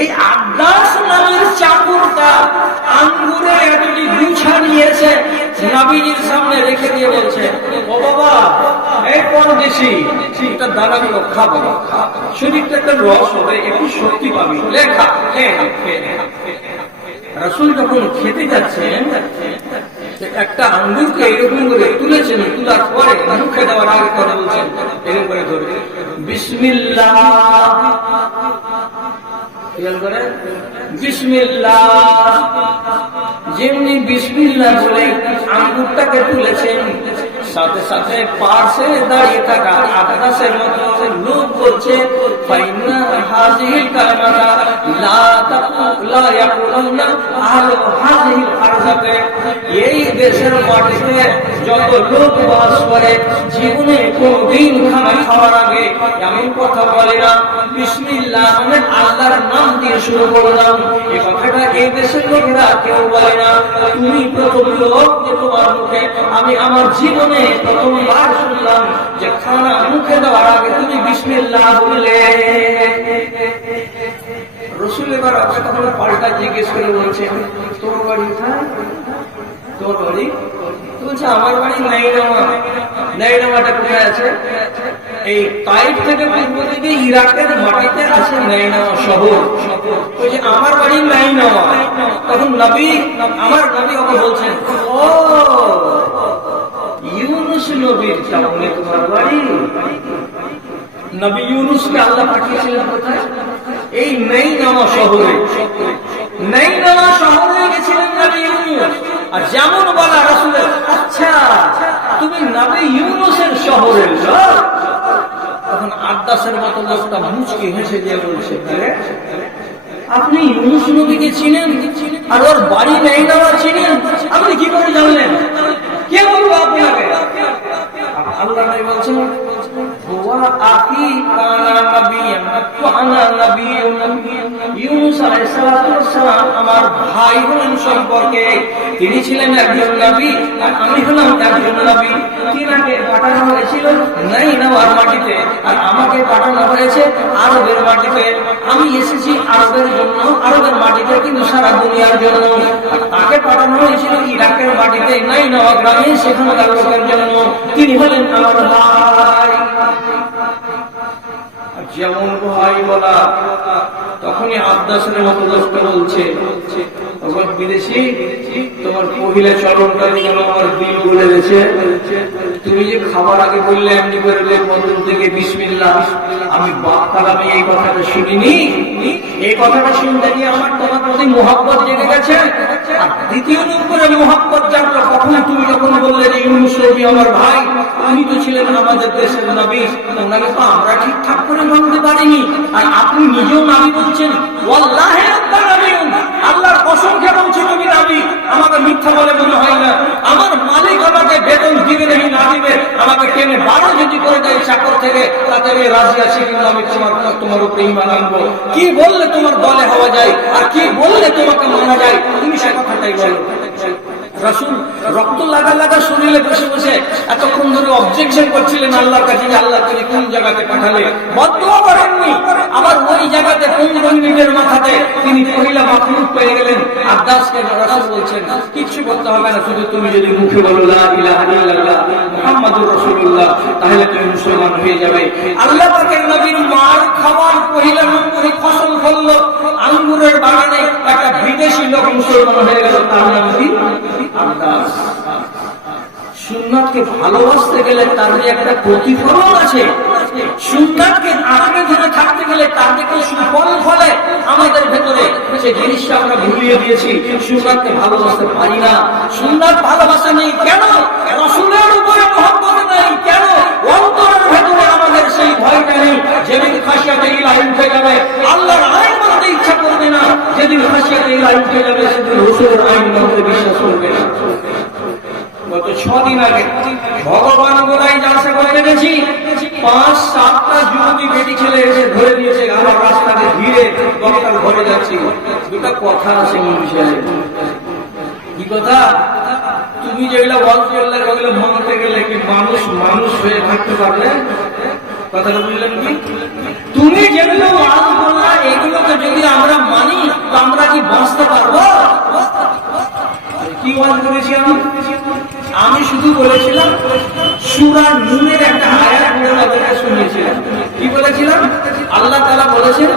এই আদ্দাস নামের চাকরটা আঙ্গুরে এতটি গুছা নিয়েছে, নবীজির সামনে রেখে দিয়ে বলছে, ও বাবা এই পরদেশি, এটা দানাগুলো খাবো, শরীরটা একটা রস হবে, একটু শক্তি পাবি, লেখা রাসূল যখন খেতে যাচ্ছেন, একটা আঙ্গুরকে এরকম করে তুলেছেন, তোলার পরে মুখে দেওয়ার আগে কথা বলছেন, এরকম করে ধরে বিসমিল্লাহ, বিসমিল্লাহ। যেমনি বিসমিল্লাহ বলে আঙ্গুরটাকে তুলেছেন, সাথে সাথে পাশে দাঁড়িয়ে থাকা আদ্দাসের মতো লোক বলছে, ফাইন্না হাযিহিল কালামাতা লা ইয়াকুলুনা আহলু হাযিহিল আরযাতে। এই দেশের মাটিতে যত লোক বাস করে জীবনে কোনদিন খানা খাওয়ার আগে এমন কথা বলে না, বিসমিল্লাহ মানে আল্লাহর নাম দিয়ে শুরু করলাম। এই কথাটা এই দেশের লোকেরা কেউ বলে না। তুমি প্রথম লোক যে তোমার মুখে আমি আমার জীবনে প্রথমবার শুনলাম যে খানা মুখে দেওয়ার আগে তুমি বিসমিল্লাহ বললে। রাসূল এবার তখন পাল্টা জিজ্ঞেস করে বলছে, তোর বাড়ি কোথায়? তোর বাড়ি? বলছে আমার বাড়ি নাইনামা। নাইনামাটা কোথায় আছে? এই তাইফ থেকে পূর্ব দিকে ইরাকের মাটিতে আছে নাইনামা শহর। বলছে আমার বাড়ি নাইনামা। তখন নবী, আমার নবী ওকে বলছেন, ও ইউনুস নবীর টাউনে তোমার বাড়ি? নবী ইউনুসকে আল্লাহ পাঠিয়েছিলেন কোথায়? এই নাইনামা শহরে। নাইনামা শহরে গেছিলেন নবী ইউনুস। আর যেমন বলা রাসূলের, আচ্ছা তুমি নবী ইউনুসের শহরের লোক? তখন আদ্দাসের মতো লোকটা মুচকি হেসে দিয়ে বলছে, আপনি ইউনুস নবীকে চিনেন আর ওর বাড়ি নাইনামা চিনেন? আপনি কি করে জানলেন? কে বলবো আপনাকে? আল্লাহ নবী বলছেন, হুয়া আখি কানা নবিয়্যান ওয়া আনা নবিয়্যুন। ইউনুস আলাইহিস সালাতু ওয়াস সালাম আমার ভাই হলেন সম্পর্কে। তিনি ছিলেন একজন নবী আর আমি হলাম একজন নবী। তিনাকে পাঠানো হয়েছিল নাইনামার মাটিতে আর আমাকে পাঠানো হয়েছে আরবের মাটিতে। আমি এসেছি আরবের জন্য, আরবের মাটিতে, কিন্তু সারা দুনিয়ার জন্য। আর তাকে পাঠানো হয়েছিল ইরাকের মাটিতে নাইনামা গ্রামে, সেখানকার লোকের জন্য। তিনি হলেন আমার ভাই। যেমন ভাই বলা, তখনই আদ্দাসের মতো লোকটা বলছে, বিদেশি তোমার পহিলা চরণটা যেন আমার দিল বলে গেছে। তুমি যে খাবার আগে বললে এমনি করে মন্দির থেকে বিসমিল্লাহ, আমি বাপ কালামে এই কথাটা শুনিনি। এই কথাটা শুনতে গিয়ে আমার তোমার প্রতি মোহাব্বত জেগে গেছে। আর দ্বিতীয় নম্বরে মোহাব্বত জানলো কখন তুমি যখন বললে যে ইউনূস নবী আমার ভাই, উনি তো ছিলেন আমাদের দেশের নবী, ওনাকে তো আমরা ঠিকঠাক করে মানতে পারিনি। আর আপনি নিজেও নবী বলছেন, ওয়াল্লাহি আনতা নবিয়্যুন, আল্লাহর কসম খেয়ে বলছি তুমি নবী। আমাকে মিথ্যা বলে মনে হয় না। আমার মালিক আমাকে বেতন দিবে নাকি না দিবে, আমাকে টেনে 12 যদি করে দেয় চাকর থেকে, তাতে আমি রাজি আছি, কিন্তু আমি তোমার উপরে ঈমান আনবো। কি বললে তোমার দলে হওয়া যায়, আর কি বললে তোমাকে মানা যায়, তুমি সে কথাটাই বলো। রাসূল রক্ত লাগা লাগা শরীরে বসে বসে এতক্ষণ ধরে অবজেকশন করছিলেন আল্লাহর কাছে, আল্লাহ তুমি কোন জায়গাতে পাঠালে, বদদুয়া করেননি। আবার ওই জায়গাতে 15 মিনিটের মাথাতে তিনি পহিলা মাখলুক পেয়ে গেলেন। আব্বাসকে রাসূল বলছেন, কিচ্ছু করতে হবে না, শুধু তুমি যদি মুখে বলো লা ইলাহা ইল্লাল্লাহ মুহাম্মাদুর রাসূলুল্লাহ, তাহলে তুমি মুসলমান হয়ে যাবে। আল্লাহ পাকের নবীর মার খাওয়ার পহিলা নম্বরে ফসল ফলল আঙ্গুরের বাগানে, একটা বিদেশি লোক মুসলমান হয়ে গেল, তার নাম কি আব্বাস। সুন্নাতকে ভালোবাসতে গেলে তার যে একটা প্রতিফলন আছে, সুন্নাতকে আঁকড়ে ধরে থাকতে গেলে তার যে সুফল ফলে আমাদের ভেতরে, সেই জিনিসটা আমরা ভুলিয়ে দিয়েছি। সুন্নাতকে ভালোবাসতে পারি না। সুন্নাত ভালোবাসা নেই কেন? রাসূলের উপরে মহব্বত নেই কেন? অন্তরের ভেতরে আমাদের সেই ভয়টা নেই। যেদিন খাশিয়াতে ইলাহি উঠে যাবে, আল্লাহর আইন মানতে ইচ্ছা করবে না। যেদিন খাশিয়াতে ইলাহি উঠে যাবে, সেদিন রাসূলের আইন মানতে বিশ্বাস করবে না। গত 6 দিন আগে ভগবান গোলাই যাচ্ছে করে গেছি, 5-7টা যুবতী বেটি ছেলে এসে ধরে দিয়েছে আমার রাস্তাতে ঘিরে বক্তার ঘরে যাচ্ছি। দুটা কথা আছে মনুষ্যের। কি কথা? তুমি যেগুলো বলতে গেলে ওগুলো ভাঙতে গেলে কি মানুষ মানুষ হয়ে থাকতে পারবে? কথাটা বুঝলেন কি? তুমি যেগুলো ওয়াজ বললা এগুলোকে যদি আমরা মানি, তো আমরা কি বাঁচতে পারবো? কি ওয়াজ করেছি আমি শুধু বলেছিলাম সূরা নূরের একটা আয়াত আপনাদেরকে শুনিয়েছিলাম। কি বলেছিলাম? আল্লাহ তাআলা বলেছেন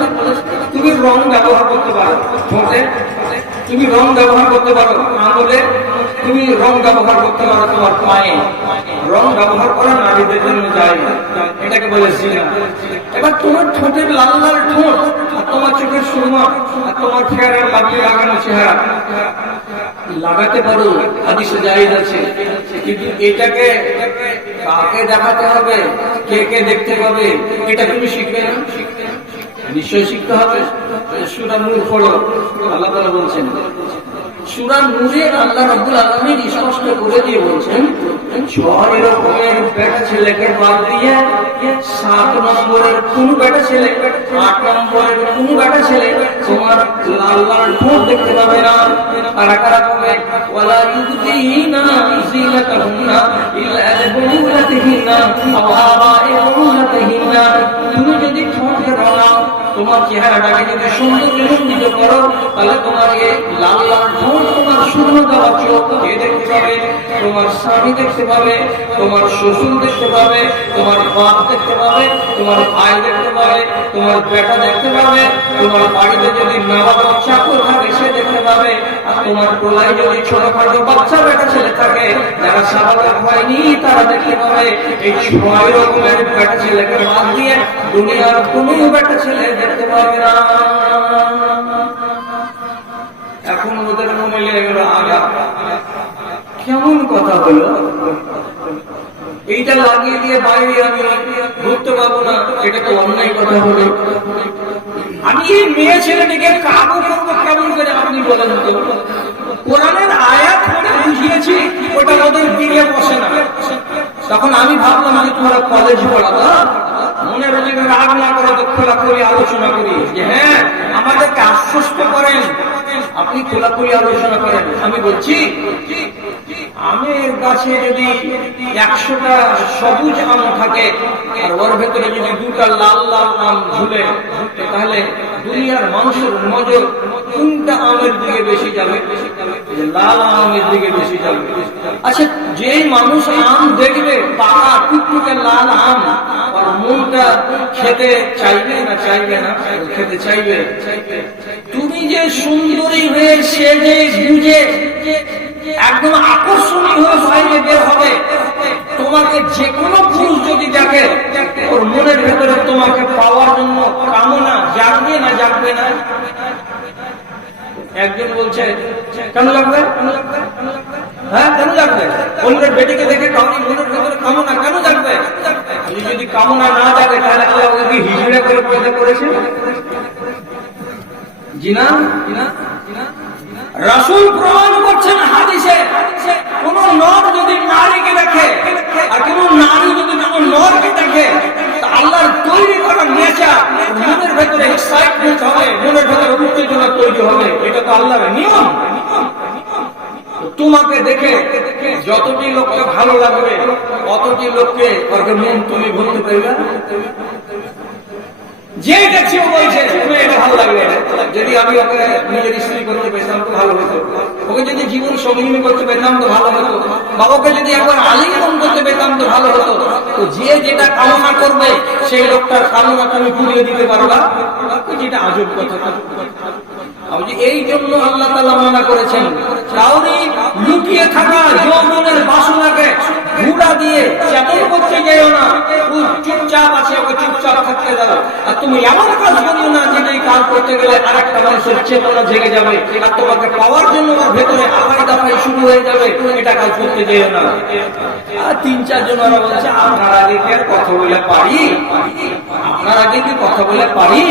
তুমি রং ব্যবহার করতে পারো ঠোঁটে, তুমি রং ব্যবহার করতে পারো আঙুলে, তুমি রং ব্যবহার করতে পারো তোমার পায়ে। রং ব্যবহার করা নারীদের জন্য যায় না, এটাকে বলে জিনা। এবার তোমার ঠোঁটের লাল লাল ঠোঁট, আর তোমার চোখের সুরমা, আর তোমার ফেয়ার আর লাভলি লাগানো চেহারা লাগাতে পারো, হাদিসে জায়েজ আছে। কিন্তু এটাকে কাকে দেখাতে হবে, কে কে দেখতে পাবে, এটা তুমি শিখবে না? নিশ্চয়ই শিখতে হবে। সূরা নূর পড়ো, আল্লাহ তাআলা বলছেন, সূরা নূরে আল্লাহ রাব্বুল আলামিন স্পষ্ট করে দিয়ে বলছেন, 6 রকমের বেটা ছেলেকে বাদ দিয়ে 7 নম্বরের কোন বেটা ছেলে, 8 নম্বরের কোন বেটা ছেলে তোমার লাল লাল ঠোঁট দেখতে পাবে না। কারা কারা বলে ওয়ালা ইউদিনা জিনাতাহুন্না ইল্লা লিবুলাতিহিন্না ওয়া আবাইহুন্না। তুমি যদি ঠোঁটকে রঙাও, তোমার চেহারাটাকে যদি সৌন্দর্যমণ্ডিত করো, তাহলে তোমার এই লাল লাল ঠোঁট, তোমার সুন্দর দেওয়া চোখ দেখতে পাবে, তোমার স্বামী দেখতে পাবে, তোমার শ্বশুর দেখতে পাবে, তোমার বাপ দেখতে পাবে, তোমার ভাই দেখতে পাবে, তোমার বেটা দেখতে পাবে, তোমার বাড়িতে যদি নাবালক চাকর থাকে সে দেখতে পাবে, আর তোমার টোলায় যদি ছোটখাটো বাচ্চা বেটা ছেলে থাকে যারা সাবালক হয়নি তারা দেখতে পাবে। এই 6 রকমের বেটা ছেলেকে বাদ দিয়ে দুনিয়ার কোনো বেটা ছেলে দেখতে পাবে না। এখন ওদের মনে লেগে গেল আগা, কেমন কথা হলো, এইটা লাগিয়ে দিয়ে বাইরে আমি ঘুরতে পারবো না, এটা তো অন্যায় কথা হলো। আমি এই মেয়ে ছেলেটিকে কাবু করবো কেমন করে আপনি বলেন তো? কোরআনের আয়াত পড়ে বুঝিয়েছি, ওটা ওদের দিকে বসে না। তখন আমি ভাবলাম যে তোমরা কলেজ পড়াতো, মনের মধ্যে রাগ না করে তো খোলাখুলি আলোচনা করি, যে হ্যাঁ আমাদেরকে আশ্বস্ত করেন, আপনি খোলাখুলি আলোচনা করেন। আমি বলছি আমের গাছে যদি 100টা সবুজ আম থাকে আর ওর ভেতরে যদি 2টা লাল লাল আম ঝুলে, তাহলে দুনিয়ার মানুষের নজর কোনটা আমের দিকে বেশি যাবে? লাল আমের দিকে বেশি যাবে। আচ্ছা, যে মানুষ আম দেখবে পাকা টুকটুকে লাল আম, আর মনটা খেতে চাইবে না? চাইবে না? খেতে চাইবে। তুমি যে সুন্দরী হয়ে সেজে গুজে একদম আকর্ষণীয় হয়ে বাইরে বের হবে, তোমাকে যে কোনো পুরুষ যদি দেখে ওর মনের ভেতরে তোমাকে পাওয়ার জন্য কামনা জাগবে না জাগবে না? একজন বলছে কেন লাগবে? হ্যাঁ কেন লাগবে? অন্যের বেটিকে দেখে কাউকে মনের ভেতরে কামনা কেন জাগবে? যদি কামনা না জাগে তাহলে আল্লাহ ওকে হিজড়ে করে পয়দা করেছে? জি না? রাসূল প্রমাণ করছেন হাদিসে, কোন নর যদি নারীকে দেখে আর কোন নারী যদি কোন নরকে দেখে, আল্লাহর তৈরি করা নেচার মনের ভেতরে এক্সাইটমেন্ট হবে, মনের ভেতরে উত্তেজনা তৈরি হবে। এটা তো আল্লাহর নিয়ম। তোমাকে দেখে যতটি লোককে ভালো লাগবে অতটি লোককে মন তুমি বলতে পারবে। যে দেখছি ও বলছে তুমি এটা ভালো লাগবে, যদি আমি ওকে নিজের স্ত্রী করতে পেতাম তো ভালো হতো, ওকে যদি জীবন সঙ্গিনী করতে পেতাম তো ভালো হতো, বাবাকে যদি একবার আলিঙ্গন করতে পেতাম তো ভালো হতো। তো যে যেটা কামনা করবে সেই লোকটার কামনা তুমি পুড়িয়ে দিতে পারবা, যেটা আজব কথা। এই জন্য আল্লাহ তাআলা মানা করেছেন কাউরি লুকিয়ে থাকা যৌবনের বাসনাকে ঘুরা দিয়ে চেতন করতে যাইও না। ও চুপচাপ আছে, ওকে চুপচাপ থাকতে দাও। আর তুমি এমন কাজ করিও না যেটা কাজ করতে গেলে আরেকটা মানুষের চেতনা জেগে যাবে আর তোমাকে পাওয়ার জন্য ওর ভেতরে আফাই দাফাই শুরু হয়ে যাবে। এটা কাজ করতে যাইও না। আর 3-4 জন ওরা বলছে আপনার আগে কি আর কথা বলে পারি? আপনার আগে কি কথা বলে পারি?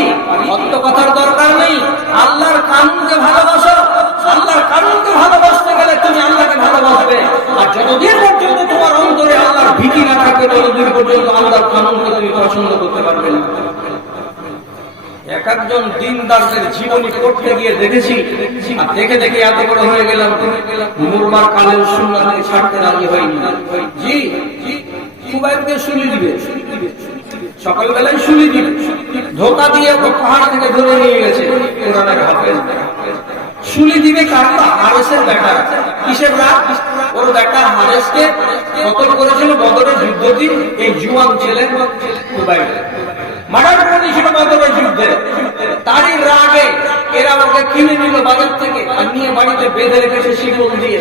অত কথার দরকার নেই। আল্লাহর কানুনকে ভালোবাসো। আল্লাহর কানুনকে ভালোবাসতে গেলে তুমি আল্লাহকে ভালোবাসবে। আর যতদিন পর্যন্ত তোমার অন্তরে আল্লাহর ভীতি না থাকবে ততদিন পর্যন্ত আল্লাহর কানুনকে তুমি পছন্দ করতে পারবে না। এক একজন দিনদারদের জীবনী করতে গিয়ে দেখেছি, আর দেখে দেখে এত বড় হয়ে গেলাম, মুরবার কালের সুন্নাতকে ছাড়তে রাজি হয়নি। জি খুবাইবকে শুলি দিবে, সকালবেলায় শুলি দিবে, ধোকা দিয়ে ওকে পাহাড় থেকে ধরে নিয়ে গেছে কোরআনের হাফেজ। শুলি দিবে কারণ হারেসের বেটা। কিসের রাত? ওর বেটা হারেসকে কতল করেছিল বদরের যুদ্ধ দিন এই জুয়ান ছেলে খুবাইব। মার্ডার করে দিয়েছিল বদরের যুদ্ধে। তারই রাগে এরা ওকে কিনে নিল বাজার থেকে আর নিয়ে বাড়িতে বেঁধে রেখেছে শিকল দিয়ে।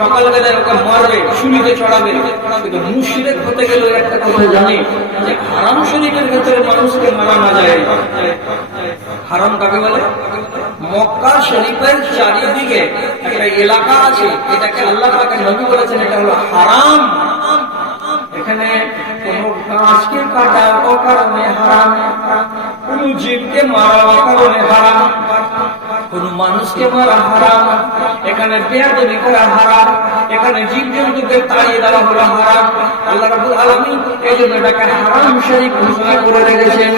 সকালবেলায় ওকে মারবে, শুলিতে চড়াবে। কিন্তু মুশরিক হতে গেলে একটা কথা জানি যে হারাম শরীফের ভেতরে মানুষকে মারা না যায়। হারাম কাকে বলে? মক্কা শরীফের চারিদিকে একটা এলাকা আছে, এটাকে আল্লাহ পাকের নবী বলেছেন এটা হলো হারাম। এখানে কোন গাছকে কাটা অকারণে হারাম, কোন জীবকে মারা অকারণে হারাম, কোন মানুষকে মারা হারাম, এখানে বেয়াদবি করা হারাম, এখানে জীবজন্তুকে তাড়িয়ে দেওয়া হলো হারাম। আল্লাহ রাব্বুল আলামিন এই জন্য এটাকে হারাম শরীফ ঘোষণা করে রেখেছেন।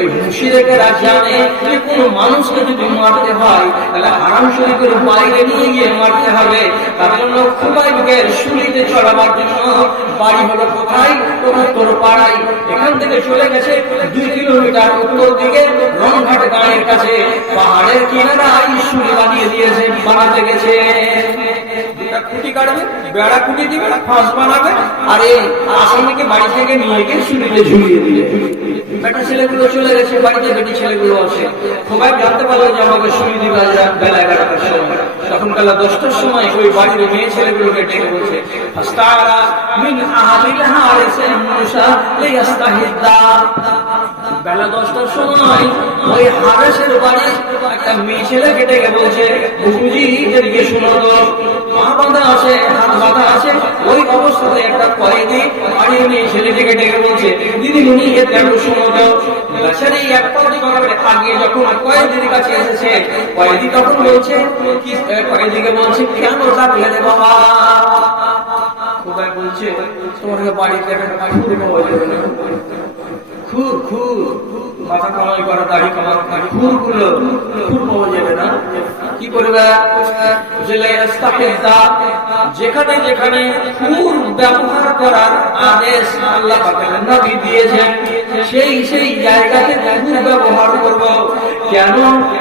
এই মুশরিকেরা জানে যে কোন মানুষকে যদি মারতে হয় তাহলে হারাম শরীফের বাইরে নিয়ে গিয়ে মারতে হবে। তার জন্য খুবাইবকে শুলিতে চড়াবার জন্য বাড়ি হলো কোথায়? উত্তর পাড়ায়। এখান থেকে চলে গেছে 2 কিলোমিটার উত্তর দিকে রংঘাট গাঁয়ের কাছে পাহাড়ের কিনারায় শুলি বানিয়ে দিয়েছে, বানাতে গেছে। খুঁটি কাটবে, বেড়া খুঁটি দিবে, ফাঁস বানাবে, আর এই আসামিকে বাড়ি থেকে নিয়ে গিয়ে শুলিতে ঝুলিয়ে দিলে। বেটা ছেলেগুলো চলে গেছে বাড়িতে, বেটি ছেলেগুলো আছে। খুবাইব জানতে পারলো যে আমাকে শুলি দিবে বেলা 11টার সময়। তখন বেলা 10টার সময় ওই বাড়ির মেয়ে ছেলেগুলোকে ডেকে বলছে আস্তারা মিন আহলিল হারিসে মুসা লিয়াস্তাহিদা। বেলা 10টার সময় ওই হারেসের বাড়ি একটা মেয়ে ছেলেকে ডেকে বলছে হুজুরি এদিকে শুনো তো, পা বাঁধা আছে, হাত বাঁধা আছে। ওই অবস্থাতে একটা কয়েদি বাড়ির মেয়ে ছেলেটিকে ডেকে বলছে দিদিমণি এতে একটু শুনো তো। বেচারি এক পা করে আগিয়ে যখন কয়েদির কাছে এসেছে, কয়েদি তখন বলছে কয়েদিকে বলছে কেন ডাকলে রে বাবা? খুবাইব বলছে তোমাকে বাড়িতে একটা খুঁড়ে পাওয়া যাবে না। খুর খুর মাথা কামাই করা, দাড়ি কামাই, খুর গুলো খুর পাওয়া যাবে না। কি করবে? যেখানে যেখানে খুর ব্যবহার করার আদেশ আল্লাহ পাকের নবী দিয়েছেন সেই সেই জায়গাতে খুর ব্যবহার করব। কেন?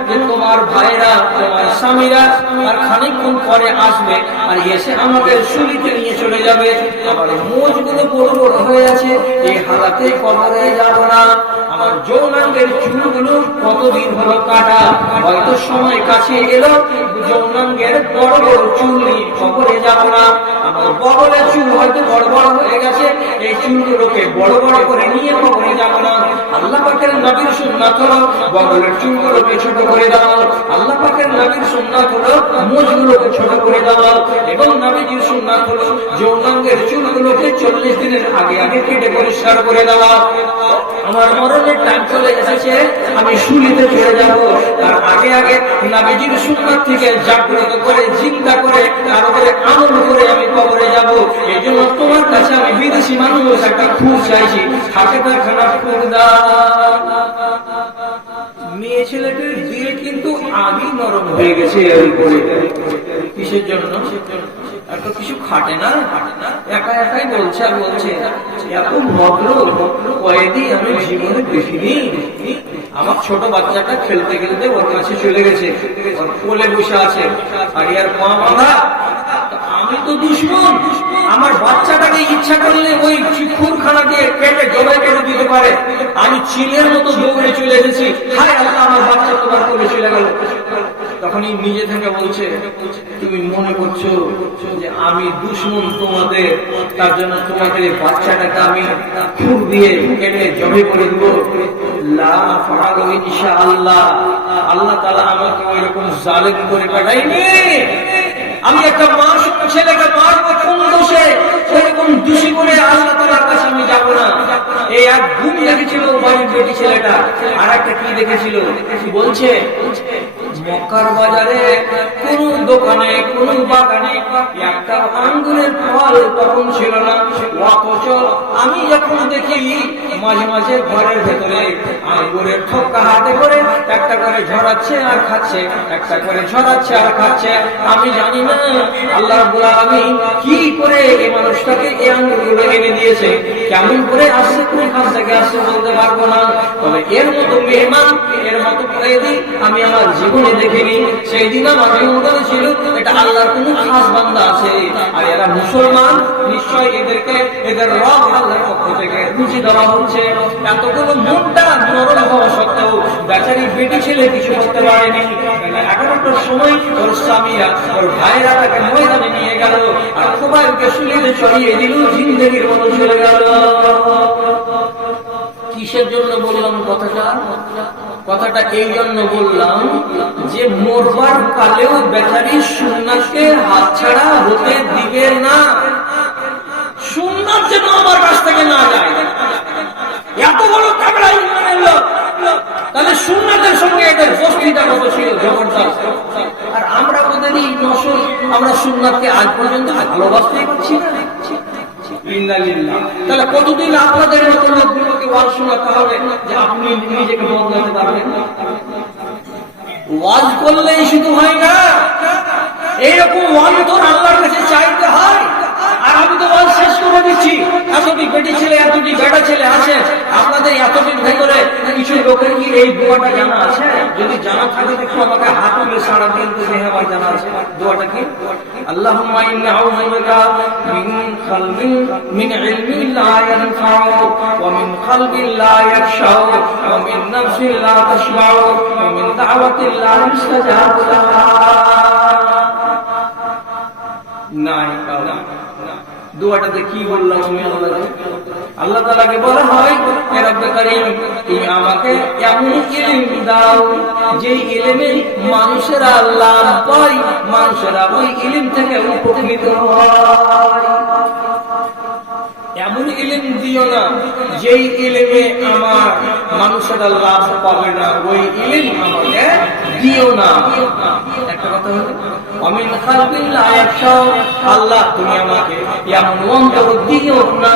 যে তোমার ভাইরা, তোমার স্বামীরা আর খানিকক্ষণ পরে আসবে আর এসে আমাকে শুলিতে নিয়ে চলে যাবে। আমার মোজগুলো বড় বড় হয়ে আছে, এই হালাতে কবরে যাব না। আমার যৌনাঙ্গের চুলগুলো কতদিন হলো কাটা, হয়তো সময় কাছে এলো যৌনাঙ্গের বড় বড় চুল নিয়ে কবরে যাব না। আমার বগলের চুল হয়তো বড় বড় হয়ে গেছে, এই চুলগুলোকে বড় বড় করে নিয়ে কবরে যাব না। আল্লাহ পাকের নবীর সুন্নাত হলো বগলের চুলগুলোকে ছোট করে দেওয়া। আল্লাহ পাকের নবীর সুন্নাত হলো মুখগুলোকে ছোট করে দেওয়া, এবং নবীজির সুন্নাত হলো যৌনাঙ্গের চুলগুলোকে 40 দিনের আগে আগে কেটে পরিষ্কার করে দেওয়া। আমার মরণের টাইম চলে এসেছে, আমি শুলিতে চলে যাব, তার আগে আগে নবীজির সুন্নাত থেকে জাগ্রত করে চিন্তা করে তার উপরে আমল করে আমি কবরে যাব। এই জন্য তোমার কাছে আমি বিদেশি মানুষ একটা খুব চাইছি, থাকে তার খানা খুব দাও। মেয়ে ছেলেটির দিল কিন্তু আগেই নরম হয়ে গেছে। কিসের জন্য? এত কিছু খাটে না, একা একাই বলছে আর বলছে এত ভদ্র কয়েদি আমি জীবনে দেখিনি। আমার ছোট বাচ্চাটা খেলতে খেলতে ওর কাছে চলে গেছে, ওর কোলে বসে আছে, আর ইয়ার মা বাবা আমি তো দুশ্মন, আমার বাচ্চাটাকে ইচ্ছা করলে ওই চিকুরখানাকে কেটে জবাই করে দিতে পারে। আমি চিলের মতো দৌড়ে চলে এসেছি, হায় আল্লাহ আমার বাচ্চা তোমার কোলে চলে গেল। তখনই নিজে থেকে বলছে তুমি মনে করছো যে আমি দুশ্মন তোমাদের, তার জন্য তোমাদের বাচ্চাটাকে আমি খুব দিয়ে কেটে জবাই করে দেবো? লা ফাআলু ইনশাআল্লাহ। আল্লাহ তাআলা আমাকে ওইরকম জালেম করে পাঠায়নি। আমি একটা মাসুম ছেলেকে মারবো কোন দোষে? ওইরকম দোষী করে আল্লাহ তাআলার কাছে আমি যাব না। এই এক ঘুম দেখেছিল বাড়ির বেটি ছেলেটা, আর একটা কি দেখেছিল বলছে মক্কার বাজারে কোন দোকানে কোন বাগানে একটা আঙ্গুরের ফল তখন ছিল না, অথচ আমি যখন দেখি মাঝে মাঝে ঘরের ভেতরে আঙ্গুরের ঠোকা হাতে করে একটা করে ঝরাচ্ছে আর খাচ্ছে, একটা করে ঝরাচ্ছে আর খাচ্ছে। আমি জানি না আল্লাহ রাব্বুল আলামিন কি করে এই মানুষটাকে এই আঙ্গুরগুলো এনে দিয়েছে, কেমন করে আসছে কোন কাছ থেকে আসছে বলতে পারবো না। তবে এর মতো মেহমান, এর মতো কয়েদি আমি আমার জীবনে দেখিনি। সেই দিন আমার মনে ছিল এটা আল্লাহর কোন খাস বান্দা আছে, আর এরা মুসলমান, নিশ্চয় এদেরকে এদের রব আল্লাহর পক্ষ থেকে খুশি দেওয়া হচ্ছে। এতগুলো মনটা নরম হওয়া সত্ত্বেও বেচারি বেটি ছেলে কিছু করতে পারেনি। 11টার সময় ওর স্বামীরা ওর ভাইরা তাকে ময়দানে নিয়ে গেল, আর খোবাইকে শুলিতে চড়িয়ে দিল, জিন্দেগির মতো চলে গেল। কিসের জন্য বললাম কথাটা এই জন্য বললাম যে মরবার কালেও বেচারি সুন্নাতকে হাতছাড়া হতে দিবে না। সুন্নাত যেন আমার কাছ থেকে না যায়। এত বড় কামড়া ইমানের লোক, তাহলে সুন্নাতের সঙ্গে এদের বস্তিটা কত ছিল জবরদস্ত। আর আমরা ওদেরই নসল, আমরা সুন্নাতকে আজ পর্যন্ত ভালোবাসতেই পারছি না। তাহলে কতদিন আপনাদের মতো লোকগুলোকে ওয়াজ শোনাতে হবে যে আপনি নিজেকে বদলাতে পারবেন? ওয়াজ করলেই শুধু হয় না, এইরকম অন্তর আল্লাহর কাছে চাইতে হয়। আর আমি তো ওয়াজ শেষ করে দিচ্ছি, এতটি বেটি ছেলে এতটি বেটা ছেলে আছে, আপনাদের এতটির ভেতরে কিছু লোকের কি এই দোয়াটা জানা আছে? যদি জানা থাকে দেখো আমাকে হাত তুলে সারা দিন তো আমার জানা আছে। দোয়াটা কি? আল্লাহুম্মা ইন্নী আউযু বিকা মিন কলবিন মিন ইলমিন লা ইয়ানফাউ ওয়া মিন কলবিন লা ইয়াখশাউ ওয়া মিন নাফসিন লা তাশবাউ ওয়া মিন দাওয়াতিন লা ইস্তাজাবু লাহা। নাই দোয়াটাতে কি বললাম আমি? আল্লাহ তাআলাকে বলা হয় হে রব্বে কারীম, তুমি আমাকে এমন ইলম দাও যে ইলমে মানুষেরা লাভ পায়, মানুষেরা ওই ইলম থেকে উপকৃত হয়। এমন ইলম দিও না যেই ইলমে আমার মানুষেরা লাভ পাবে না, ওই ইলম আমাকে দিও না। একটা কথা হলো আমিন কালবিন লা ইয়াখশাউ, আল্লাহ তুমি আমাকে এমন অন্তর দিও না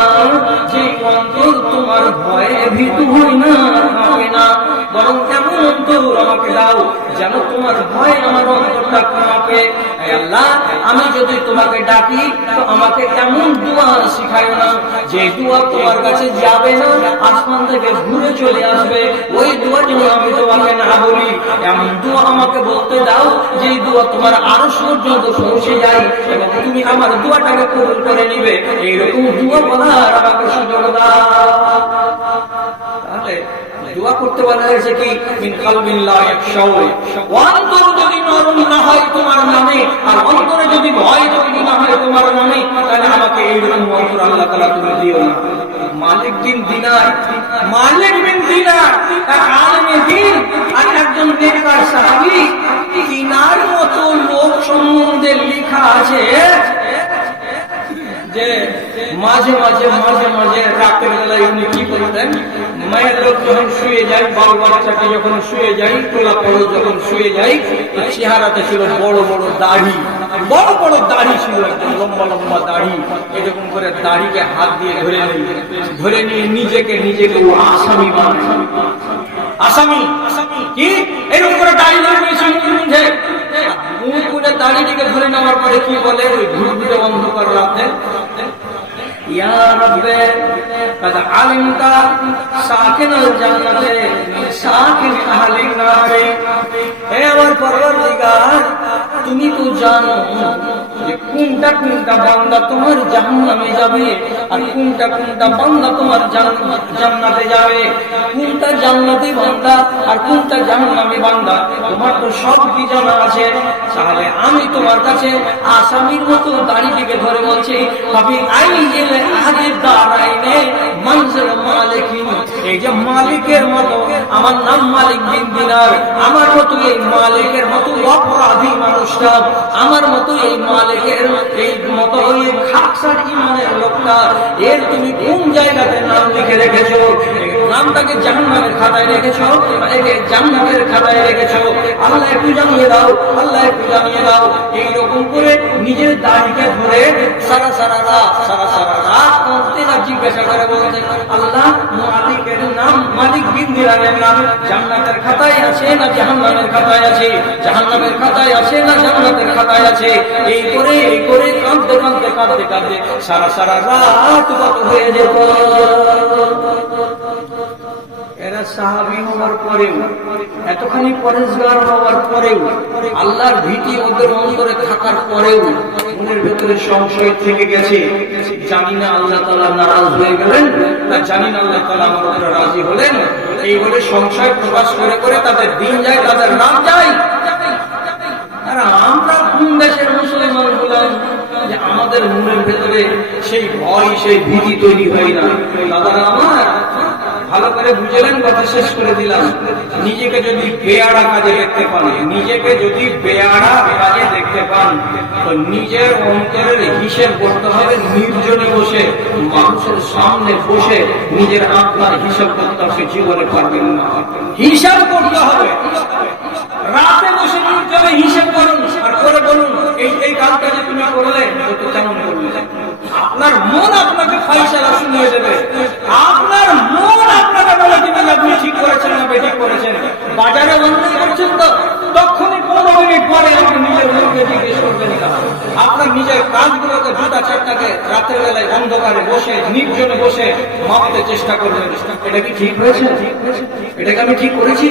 যে অন্তর তোমার ভয়ে ভীতু হয় না, হবে না, বরং এমন অন্তর আমাকে দাও যেন তোমার ভয় আমার অন্তরটা কাঁপে। হে আল্লাহ, আমি যদি তোমাকে ডাকি তো আমাকে এমন দোয়া শিখায় না যে দোয়া তোমার কাছে যাবে না, আসমান থেকে ঘুরে চলে আসবে। ওই দোয়া যেন আমি তোমাকে না বলি, এমন দোয়া আমাকে বলতে দাও যে দোয়া তোমার আরশ পর্যন্ত পৌঁছে যায় এবং তুমি আমার দোয়াটাকে কবুল করে নিবে। এইরকম দোয়া বলার আমাকে সুযোগ দাও। তাহলে দোয়া করতে করতে বলা হয়েছে কি মিন কালবিন লা ইয়াখশাউ, অন্তর যদি নরম না হয় তোমার নামে, আর অন্তরে যদি ভয় তৈরি না হয় তোমার নামে, তাহলে আমাকে এইরকম অন্তর আল্লাহ তাআলা তুমি দিও না। মালিক বিন দিনার, মালিক বিন দিনার এক আলেমে দ্বীন আর একজন নেককার সাহাবী, তিনার মতো লোক সম্বন্ধে লেখা আছে যে মাঝে মাঝে রাতের বেলায় উনি কি করতেন, মায়ের লোক যখন শুয়ে যায়, বাল বাচ্চাকে যখন শুয়ে যায়, তোলা পড়ো যখন শুয়ে যায়, চেহারাতে ছিল বড় বড় দাড়ি, বড় বড় দাড়ি ছিল, একদম লম্বা লম্বা দাড়ি। এরকম করে দাড়িকে হাত দিয়ে ধরে নিয়ে নিজেকে আসামি বানায়। আসামি কি এরকম করে দাড়ি ধরে নিয়েছে মুখে, মুখে দাড়িটিকে ধরে নেওয়ার পরে কি বলে, ওই ঘুরঘুরে অন্ধকার রাতে, ইয়া রাব্বে কাদ আলিমতা সাকিনুল জান্নাতে সাকিন আহলিন নারে, হে আমার পরওয়ারদিগার তুমি তো জানো যে কোনটা বান্দা তোমার জাহান্নামে যাবে আর কোনটা বান্দা তোমার জান্নাতে যাবে, কোনটা জান্নাতি বান্দা আর কোনটা জাহান্নামী বান্দা তোমার তো সব কি জানা আছে। তাহলে আমি তোমার কাছে আসামির মতো দাড়িটিকে ধরে বলছি, ভাবি আই গেলে আগে দাঁড়াইনে মানুষের মালিকিন, এই যে মালিকের মতো, আমার নাম মালিক বিন দিনার, আমার মতো এই মালিকের মতো অপরাধী মানুষটা, আমার মতো এই মালিকের এই মতো ওই খাকসার ইমানের লোকটা, এর তুমি কোন জায়গাতে নাম লিখে রেখেছো, নামটাকে জাহান্নামের খাতায় রেখেছো, একে জান্নাতের খাতায় রেখেছো, আল্লাহ একটু জানিয়ে দাও, আল্লাহ একটু জানিয়ে দাও। এইরকম করে নিজের দাড়িকে ধরে সারা রাত কাঁদতে জিজ্ঞাসা করে বলতে, আল্লাহ মালিকের নাম, মালিক বিন দিনারের নাম জান্নাতের খাতায় আছে না জাহান্নামের খাতায় আছে, জাহান্নামের খাতায় আছে না জান্নাতের খাতায় আছে। এই করে কাঁদতে সারা রাত গত হয়ে যেত। এরা সাহাবী হওয়ার পরেও, এতখানি পরেজগার হওয়ার পরেও, আল্লাহর ভীতি ওদের অন্তরে থাকার পরেও মনের ভেতরে সংশয় থেকে গেছে, জানি না আল্লাহ তাআলা নারাজ হয়ে গেলেন না জানি না আল্লাহ তাআলা আমার উপরে রাজি হলেন, এই বলে সংশয় প্রকাশ করে তাদের দিন যায়, তাদের রাত যায়। আর আমরা কোন দেশের মুসলমান হলাম যে আমাদের মনের ভেতরে সেই ভয়, সেই ভীতি তৈরি হয় না। দাদারা আমার ভালো করে বুঝলেন, কথা শেষ করে দিলাম। নিজেকে যদি বেয়াড়া কাজে দেখতে পান, নিজেকে যদি বেয়াড়া কাজে দেখতে পান, তো নিজের অন্তরের হিসেব করতে হবে, নির্জনে বসে, মানুষের সামনে বসে নিজের আত্মার হিসাব করতে হবে, জীবনে পারবেন না। হিসাব করতে হবে, রাতে বসে নির্জনে হিসাব করুন, আর করে বলুন এই কাজটা যে তুমি করলে তো কেমন করলে। আপনার মন আপনাকে ফাইসালা শুনিয়ে দেবে, আপনার মন আপনাকে বলে দিবে আপনি ঠিক করেছেন না বেঠিক করেছেন। বাজারে অন্যায় করছেন তো তখনই 15 মিনিট পরে আপনি নিজের মনকে জিজ্ঞেস করবেন না। আপনার নিজের কাজগুলোকে দুটা চারটাকে রাতের বেলায় অন্ধকারে বসে নির্জনে বসে মাপতে চেষ্টা করবেন, এটা কি ঠিক হয়েছে, এটাকে আমি ঠিক করেছি।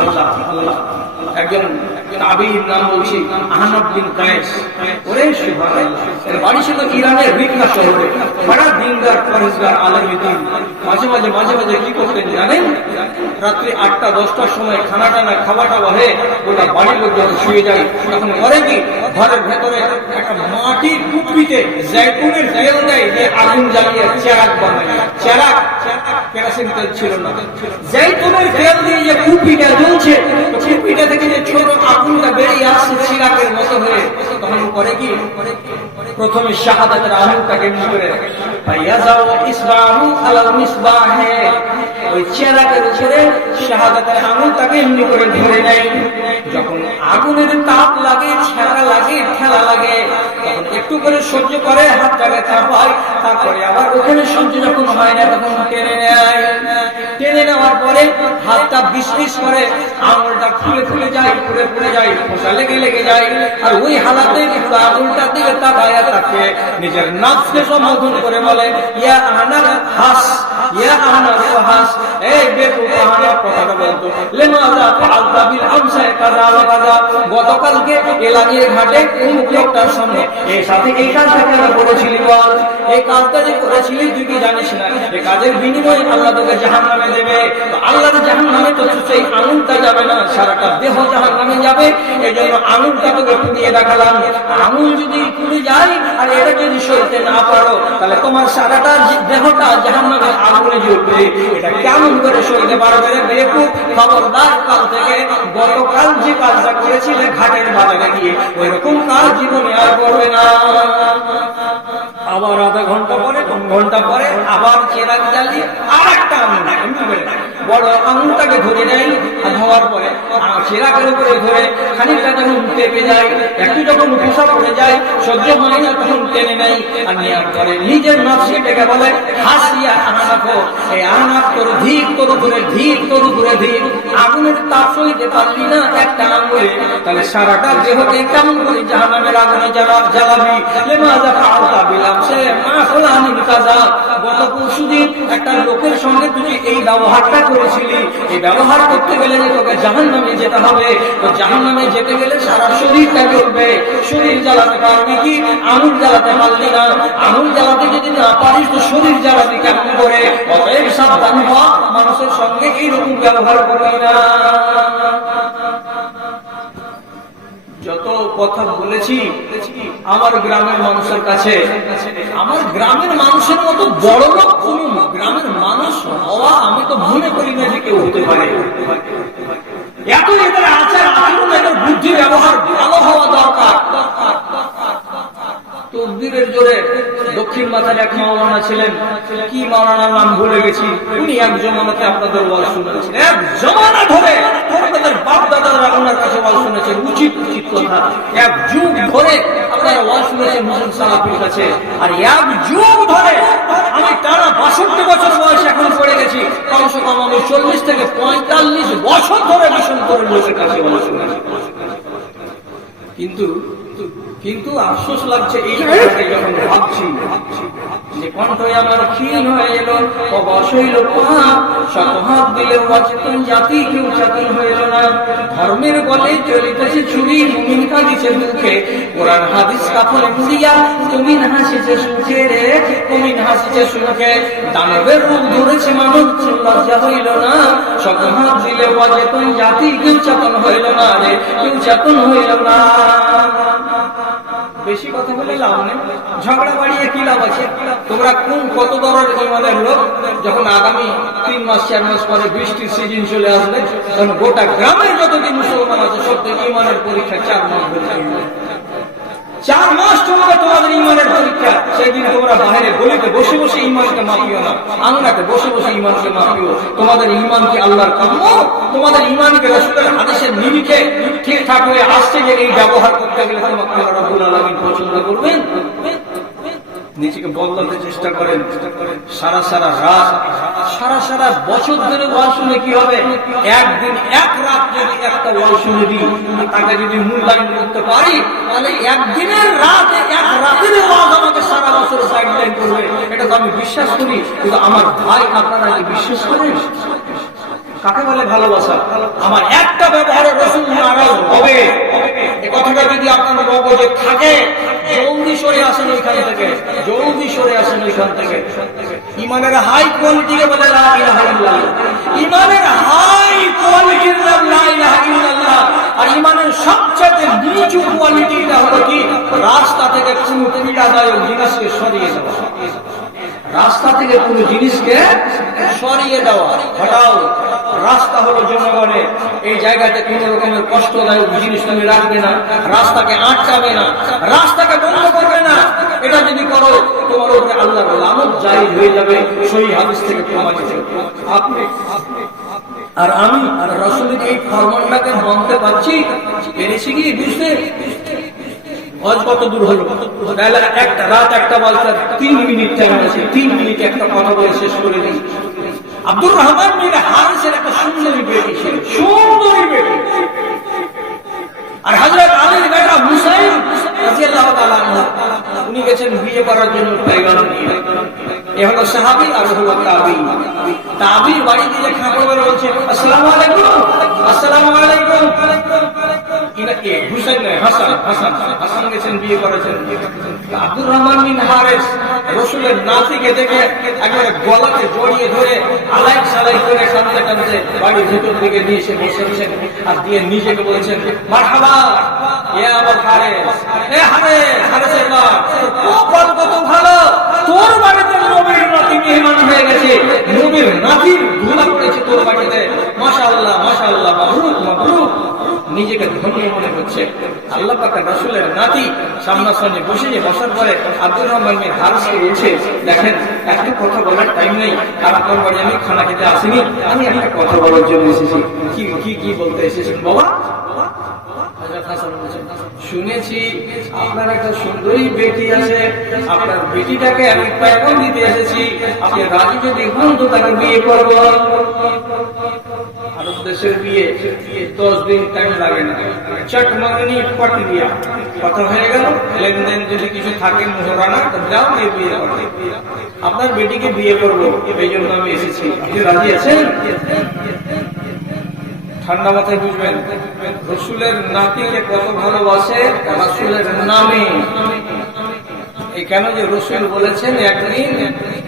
আল্লাহ একজন তাবিঈর নাম বলছি আহমদ বিন কায়েস, ওরে সুবহানাল্লাহ, এর বাড়ি ছিল ইরানের রিকা শহরে, বড় দিনদার পরেজগার আলেমে দ্বীন। মাঝে মাঝে কি করতেন জানেন, রাত্রি 8টা-10টার সময় খানাটা না খাওয়াটা হয়ে ওটা বাড়ির লোক যখন শুয়ে যায়, তখন করে কি ঘরের ভেতরে একটা মাটির কুপিতে জৈতুনের তেল দেয়, দিয়ে আগুন জ্বালিয়ে চেরাগ বানায়। চেরাগ কেরোসিন তেল ছিল না, জৈতুনের তেল দিয়ে যে কুপিটা জ্বলছে, কুপিটা থেকে যে ছোট আগুনটা বেরিয়ে আসছে চিরাগের মতো হয়ে, তখন করে কি প্রথমে শাহাদাতের আগুনটাকে এমনি করে ফায়াযাউ ইসবাহু আলাল মিসবাহে, ওই চেরাগের উপরে শাহাদাতের আগুনটাকে এমনি করে ধরে নেয়। যখন আগুনের তাপ লাগে, ছেঁড়া লাগে, ঠেলা লাগে, তখন একটু করে সহ্য করে, হাতটাকে চাপায়, তারপরে আবার ওখানে সহ্য যখন হয় না তখন টেনে নেয়। টেনে নেওয়ার পরে হাতটা বিষ করে, আঙুলটা ফুলে যায়, পুড়ে যায়, খোসা লেগে যায়। আর ওই হালাতে আঙুলটার দিকে তাকায় থাকে, নিজের নাফসকে সম্বোধন করে বলে ইয়া আহনার হাস, ইয়া আহনার হাস, এই বেকুব আহনাফ কথাটা বলতো, লিমাযা ফাআলতা বিল আমসা কাযা ওয়া কাযা, গতকালকে এলানির ঘাটে অমুক লোকটার সামনে এর সাথে এই কাজটা কেন করেছিলি বল, এই কাজটা যে করেছিলি তুই কি জানিস না এই কাজের বিনিময়ে আল্লাহ তোকে জাহান্নামে দেবে। তো আল্লাহর জাহান্নামে তো সেই আঙুলটা যাবে না, সারাটা দেহ জাহান্নামে যাবে। এই জন্য আঙুলটা তোকে পুড়িয়ে দেখালাম। আঙুল যদি পুড়ে যায় আর এটা যদি সইতে না পারো তাহলে তোমার সারাটা দেহটা জাহান্নামের আগুনে জ্বলবে। এটা কেমন করে সইতে পারবে রে বেকুব? খবরদার, কাল থেকে গতকাল যে কাজটা করেছিলে ঘাটের বাজারে গিয়ে ওইরকম কাজ জীবনে আর করবে না। আবার আধা ঘন্টা পরে, 3 ঘন্টা পরে আবার চেরাগ জ্বালিয়ে আর একটা আঙুল বড় আঙুলটাকে ধরে নেয়। আর ধোয়ার পরে চেরাগের উপরে ধরে খানিকটা যখন পেপে যায়, একটু যখন পেশাব করে যায়, সহ্য হয় না, তখন টেনে নেয়। আর নেওয়ার পরে নিজের নফসিটাকে বলে হাসিয়া আহনাফ, এই আহনাফ তোর ধিক, তোর উপরে ধিক, তোর উপরে ধিক। আগুনের তাপ সইতে পারলি না একটা আঙুলে, তাহলে সারাটা দেহকে কেমন করে জাহান্নামের আগুনে জ্বালাবি? লিমাযা ফাআলতা বিল আমসি মা ফুলানিন কাযা, গত পরশুদিন একটা লোকের সঙ্গে তুই এই ব্যবহারটা করেছিলি। এই ব্যবহার করতে গেলে যে তোকে জাহান্নামে যেতে হবে, তো জাহান্নামে যেতে গেলে সারা শরীরটা জ্বলবে। শরীর জ্বালাতে পারবি কি? আঙুল জ্বালাতে পারলি না। আঙুল জ্বালাতে যদি না পারিস তো শরীর জ্বালাবি কেমন করে? অতএব সাবধান হ, মানুষের সঙ্গে এইরকম ব্যবহার করবি না। যত কথা বলেছি আমার গ্রামের মানুষের কাছে, আমার গ্রামের মানুষের মতো বড় লোক কোন গ্রামের মানুষ হওয়া আমি তো মনে করি না যে কেউ হতে পারে। এত এদের আচার আচরণ, এদের বুদ্ধি ব্যবহার ভালো হওয়া দরকার। তকদিরের জোরে দক্ষিণ মাথার এক মাওলানা ছিলেন, কি মাওলানার নাম ভুলে গেছি, উনি এক জমানাতে আপনাদের ওয়াজ শুনেছেন, এক জমানা ধরে আপনাদের বাপ দাদারা ওনার কাছে ওয়াজ শুনেছেন, উচিত উচিত কথা। এক যুগ ধরে আপনারা ওয়াজ শুনেছেন হুজুর সালাফির কাছে। আর এক যুগ ধরে আমি টানা 62 বছর বয়স এখন পড়ে গেছি, কমসে কম আমি 40 থেকে 45 বছর ধরে মিশন করে লোকের কাছে ওয়াজ শুনেছি। কিন্তু আফসোস লাগছে এই জায়গায় যখন ভাবছি যে কণ্ঠই আমার ক্ষীণ হয়ে এলো, অবশ হইল শত হাত দিলে অচেতন জাতি কেউ চেতন হইল না। ধর্মের বলে চলিতেছে চুরি, মুমিন কাঁদিছে মুখে, কোরআন হাদিস কাফলে মুড়িয়া, মুমিন হাসিছে সুখে রে, মুমিন হাসিছে সুখে। দানবের রূপ ধরেছে মানব, লজ্জা হইল না। শত হাত দিলে অচেতন জাতি কেউ চেতন হইল না রে, কেউ চেতন হইল না। বেশি কথা বলে লাভ নেই, ঝগড়া বাড়িয়ে কি লাভ আছে? তোমরা কত দরের ইমানের লোক, যখন আগামী 3 মাস 4 মাস পরে বৃষ্টির সিজন চলে আসবে, তখন গোটা গ্রামের যতদিন মুসলমান আছে সব থেকে ইমানের পরীক্ষা 4 মাস ধরে। 4 মাস চলবে তোমাদের ইমানের পরীক্ষা। সেই দিন তোমরা বাইরে গলিতে বসে বসে ইমানকে মাপিও না, আঙুনাতে বসে বসে ইমানকে মাপিও। তোমাদের ইমান কি আল্লাহর কাম্য? তোমাদের ইমানকে রাসূলের হাদিসের নিরিখে ঠিকঠাক হয়ে আসছে যে এই ব্যবহার করতে গেলে তোমাকে আল্লাহ রাব্বুল আলামিন পছন্দ করবেন? নিজেকে বদলাতে চেষ্টা করেন। সারা সারা বছর ধরে ওয়াজ শুনে কি হবে? একদিন এক রাত যদি একটা ওয়াজ শুনে দিই, তাকে যদি মূল্যায়ন করতে পারি, তাহলে একদিনের রাত, এক রাতের ওয়াজ আমাকে সারা বছর গাইডলাইন করবে। এটা তো আমি বিশ্বাস করি। কিন্তু আমার ভাই, আপনারা কি বিশ্বাস করেন? কাকে বলে ভালোবাসা? আমার একটা ব্যবহারে রাসূল নারাজ হবে, এই কথাটা যদি আপনার মগজে থাকে, জলদি সরে আসেন ওইখান থেকে, জলদি সরে আসেন ওইখান থেকে। ইমানের হাই কোয়ালিটিকে বলে লা ইলাহা ইল্লাল্লাহ। ইমানের হাই কোয়ালিটির নাম লা ইলাহা ইল্লাল্লাহ। আর ইমানের সবচেয়ে নিচু কোয়ালিটিটা হলো কি? রাস্তা থেকে কোনো পীড়াদায়ক জিনিসকে সরিয়ে দেওয়া। রাস্তা থেকে কোনো জিনিসকে সরিয়ে দেওয়া, হটাও। রাস্তা হলো জনগণের, এই জায়গাতে কোন রকমের কষ্টদায়ক জিনিস তুমি রাখবে না, রাস্তাকে আটকাবে না, রাস্তাকে বন্ধ করবে না। এটা যদি করো তোমার উপরে আল্লাহর লানত জায়েজ হয়ে যাবে, সহিহ হাদিস থেকে প্রমাণিত। আপনি আর আমি আর রাসূলের এই ফরমানটাকে মানতে পারছি, পেরেছি কি বুঝতে? আজ কত দূর হলো? একটা রাত একটা বাজে 3 মিনিট টাইম আছে, 3 মিনিট একটা কথা বলে শেষ করে দিই। আব্দুর রহমান বিন হারিসের একটা সুন্দরী বেটি ছিল, সুন্দরী বেটি। আর হযরত আলীর বেটা হুসাইন রাদিয়াল্লাহু তাআলা আনহু, উনি গেছেন বিয়ে করার জন্য পয়গাম নিয়ে। এ হলো সাহাবী আর হলো তাবী। তাবীর বাড়ি দিয়ে খাবার বের বলছে আসসালামু আলাইকুম, আসসালামু আলাইকুম। ইনাকে হুসাইন নয়, হাসান, হাসান, হাসান গেছেন বিয়ে করেছেন। আব্দুর রহমান বিন হারেস রাসূলের নাতিকে দেখে একেবারে গলাতে জড়িয়ে ধরে আলাই সালাই করে কাঁদতে কাঁদতে বাড়ির ভিতর দিকে নিয়ে এসে বসেছেন আর দিয়ে নিজেকে বলেছেন মারহাবা ইয়া আবুল হারেস, এ হারেস, হারেসের বাপ, কপাল কত ভালো, তোর বাড়িতে নবীর নাতি মেহমান হয়ে গেছে, নবীর নাতির ধুলা পড়েছে তোর বাড়িতে, মাশাআল্লাহ মাশাআল্লাহ, মাবরুক মাবরুক। নিজেকে ধন্য মনে করছে। আল্লাহ পাক রাসূলের নাতি সামনাসামনি বসার পরে আব্দুর রহমান বিন হারেসকে বলছে দেখেন একটা কথা বলার টাইম নেই, আর আপনার বাড়ি আমি খানা খেতে আসিনি, আমি একটা কথা বলার জন্য এসেছি। কি কি কি বলতে এসেছেন বাবা? শুনেছি আপনার একটা সুন্দরী বেটি আছে, আপনার বেটিটাকে আমি পেগম দিতে এসেছি, আপনি রাজি যদি হন তো তাকে বিয়ে করবো। আরব দেশের বিয়ে 10 দিন টাইম লাগে না, চট মাগনি পাঠিয়ে দিয়া কথা হয়ে গেল, লেনদেন যদি কিছু থাকে মোহরানা তো যাও বিয়ে করতে, আপনার বেটিকে বিয়ে করবো, এই জন্য আমি এসেছি, আপনি রাজি আছেন? ঠান্ডা মাথায় বুঝবেন রাসূলের নাতিকে কত ভালোবাসে রাসূলের নামে। এই কেন যে রাসূল বলেছেন একদিন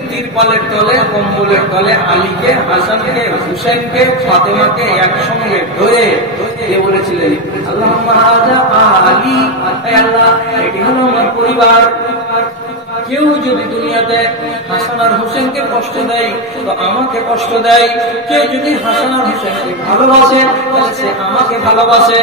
তিরপালের তলে কম্বলের তলে আলীকে, হাসানকে, হুসাইনকে, ফাতেমাকে একসঙ্গে ধরে দিয়ে বলেছিলেন আল্লাহুম্মা হাযা আলী, হে আল্লাহ এটি হলো আমার পরিবার। কেউ যদি দুনিয়াতে হাসান আর হোসেনকে কষ্ট দেয় তো আমাকে কষ্ট দেয়, কেউ যদি হাসান আর হোসেনকে ভালোবাসে তাহলে সে আমাকে ভালোবাসে।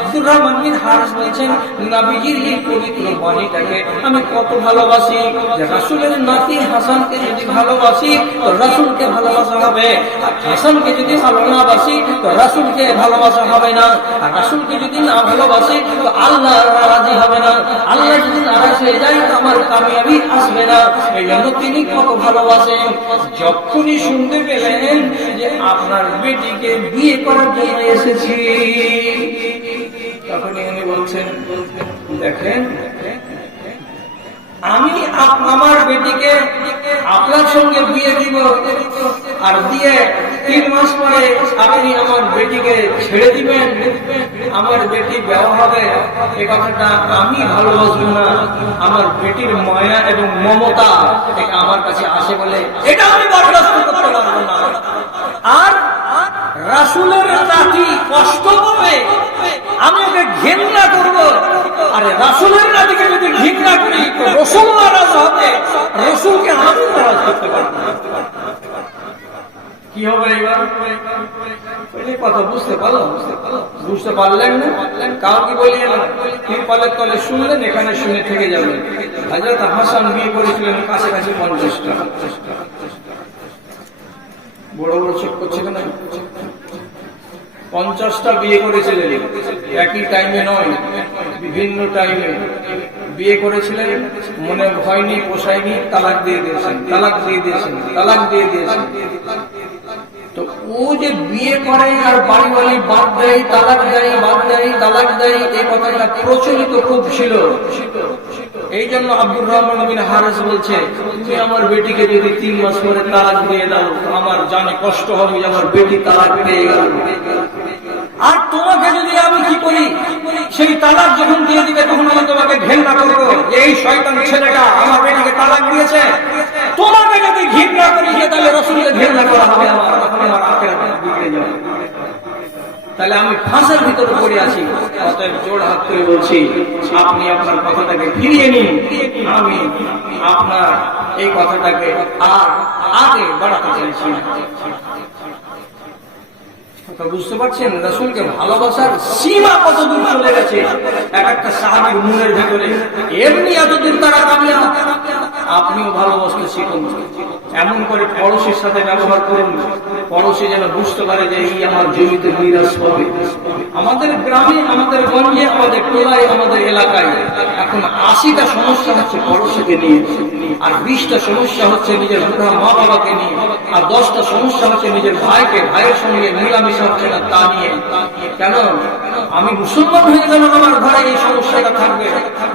আব্দুর রহমান বিন হারেস বলছেন নবীজির এই পবিত্র বাণীটাকে আমি কত ভালোবাসি যে রাসূলের নাতি হাসানকে যদি ভালোবাসি তো রাসূলকে ভালোবাসা হবে, আর হাসানকে যদি ভালো না বাসি তো রাসূলকে ভালোবাসা হবে না, আর রাসূলকে যদি না ভালোবাসি তো আল্লাহ রাজি হবে না, আল্লাহ যদি নারাজ হয়ে যায় তো আমার কামিয়াবি আসবে না। এই জন্য তিনি কত ভালোবাসেন। যখনই শুনতে পেলেন যে আপনার বেটিকে বিয়ে করার জন্য এসেছি, তখনই উনি বলছেন দেখেন আমি আমার বেটিকে আপনার সঙ্গে বিয়ে দিব, আর দিয়ে 3 মাস পরে আপনি আমার বেটিকে ছেড়ে দিবেন, আমার বেটি বিয়ে হবে, এই কথাটা আমি ভালোবাসবো না। আমার বেটির মায়া এবং মমতা এটা আমার কাছে আসে বলে এটা আমি বরদাস্ত করতে পারবো না। আর রাসূলের নাতি কষ্ট পাবে, আমি ওকে ঘৃণা করবো, আরে রাসূলের নাতিকে যদি ঘৃণা করি তো রাসূল নারাজ হবে, রাসূলকে আমি নারাজ করতে পারবো না। কি হবে এবার? কথা বুঝতে পারলো? বুঝতে পারলেন না? কাউকে বলিয়ে না, তিরপালের তলে শুনলেন, এখানে শুনে থেকে যাবেন। হযরত হাসান বিয়ে করেছিলেন কাছাকাছি 50টা। বড় বড় চোখ করছে কেন? 50টা বিয়ে করেছিলেন, একই টাইমে নয়, বিভিন্ন টাইমে বিয়ে করেছিলেন। মনে হয়নি, পোষায়নি, তালাক দিয়ে দিয়েছেন, তালাক দিয়ে দিয়েছেন, তালাক দিয়ে দিয়েছেন। তো ও যে বিয়ে করে আর বাড়ি বাড়ি বাদ দেয়, তালাক দেয়, বাদ দেয়, তালাক দেয়, এই কথাটা প্রচলিত খুব ছিল। এই জন্য আব্দুর রহমান বিন হারেস বলছে তুমি আমার বেটিকে যদি 3 মাস পরে তালাক দিয়ে দাও তো আমার জানে কষ্ট হবে যে আমার বেটি তালাক পেয়ে গেল। আর তোমাকে যদি আমি কি করি, সেই তালাক যখন দিয়ে দিবে তখন আমি তোমাকে ঘৃণা করবো, এই শয়তান ছেলেটা আমার বেটিকে তালাক দিয়েছে। তোমাকে যদি ঘৃণা করি তাহলে রাসূলকে ঘৃণা করা হবে, আমার আখিরাত বিগড়ে যাবে। তাহলে আমি ফাঁসের ভিতরে পড়ে আছি। অতএব জোড় হাত করে বলছি আপনি আপনার কথাটাকে ফিরিয়ে নিন, আমি আপনার এই কথাটাকে আর আগে বাড়াতে চাইছি না। বুঝতে পারছেন রাসূলকে ভালোবাসার সীমা কত দূর চলে গেছে এক একটা সাহাবীর মনের ভিতরে। এমনি এতদূর তারা কামিয়াব। আপনিও ভালোবাসতে শিখুন, এমন করে পড়োশির সাথে ব্যবহার করুন, পড়োশি যেন বুঝতে পারে যে এই আমার জমিতে মিরাজ পাবে। আমাদের গ্রামে, আমাদের গঞ্জে, আমাদের টোলায়, আমাদের এলাকায় এখন 80টা সমস্যা হচ্ছে পড়োশিকে নিয়ে, আর 20টা সমস্যা হচ্ছে নিজের বুড়া মা বাবাকে নিয়ে, আর 10টা সমস্যা হচ্ছে নিজের ভাইয়ের সঙ্গে মিলামিশা হচ্ছে না তা নিয়ে। কেন? আমি মুসলমান হয়ে গেলাম, আমার ঘরে এই সমস্যাটা থাকবে।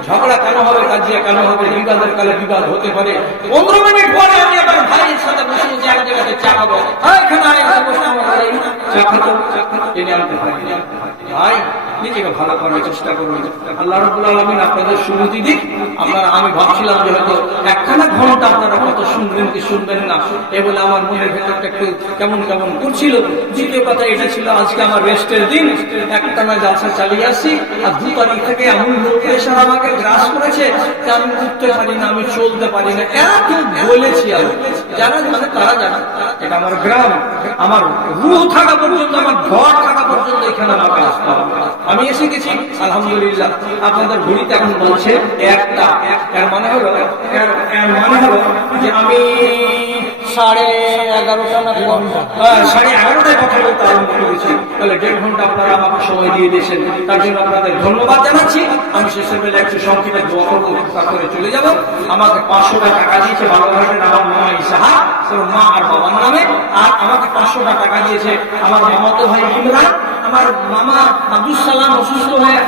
ঝগড়া কেন হবে, কাজিয়া কেন হবে, বিবাদের কালে বিবাদ হতে পারে। 15 মিনিট পরে আমি আমার ভাইয়ের সাথে বসে এক জায়গাতে চা খাবো, এখানে চা খাবো, টেনে আনতে পারি না। ভাই নিজেকে ভালো করার চেষ্টা করুন। আল্লাহ রাব্বুল আলামিন আপনাদের সুমতি দিক। আমি ভাবছিলাম যে হয়তো একখানা ঘন্টা আপনারা কত শুনবেন কি শুনবেন না, এ বলে আমার মনের ভেতরটা একটু কেমন কেমন করছিল। দ্বিতীয় কথা এটা ছিল আজকে আমার রেস্টের দিন, একটানা জালসা চালিয়ে আসি, আর 2 তারিখ থেকে এমন লো প্রেশার আমাকে গ্রাস করেছে যে আমি উঠতে পারি না, আমি চলতে পারি না। এত বলেছি আমি, যারা জানে তারা জানে, এটা আমার গ্রাম, আমার রুহ থাকা পর্যন্ত, আমার ঘর থাকা পর্যন্ত এখানে আমাকে আসতে হবে। আমি এসে গেছি আলহামদুলিল্লাহ। আপনাদের ঘড়িতে এখন বলছে 1টা। এর মানে হলো যে আমি 11:30 না 11:30 কথা বলতে আরম্ভ করেছি। তাহলে 1.5 ঘন্টা আপনারা আমাকে সময় দিয়ে দিয়েছেন, তার জন্য আপনাদের ধন্যবাদ জানাচ্ছি। আমি শেষের বেলা একটু সংক্ষেপে দোয়া করবো, তারপরে চলে যাব। আমাকে 500 টাকা দিয়েছে বালুরঘাটের আমার মামা ইসাহা, ওর মা আর বাবার নামে। আর আমাকে 500 টাকা দিয়েছে আমার মামাতো ভাই ইমরান। আমার মামা আব্দুল সালাম অসুস্থ হয়ে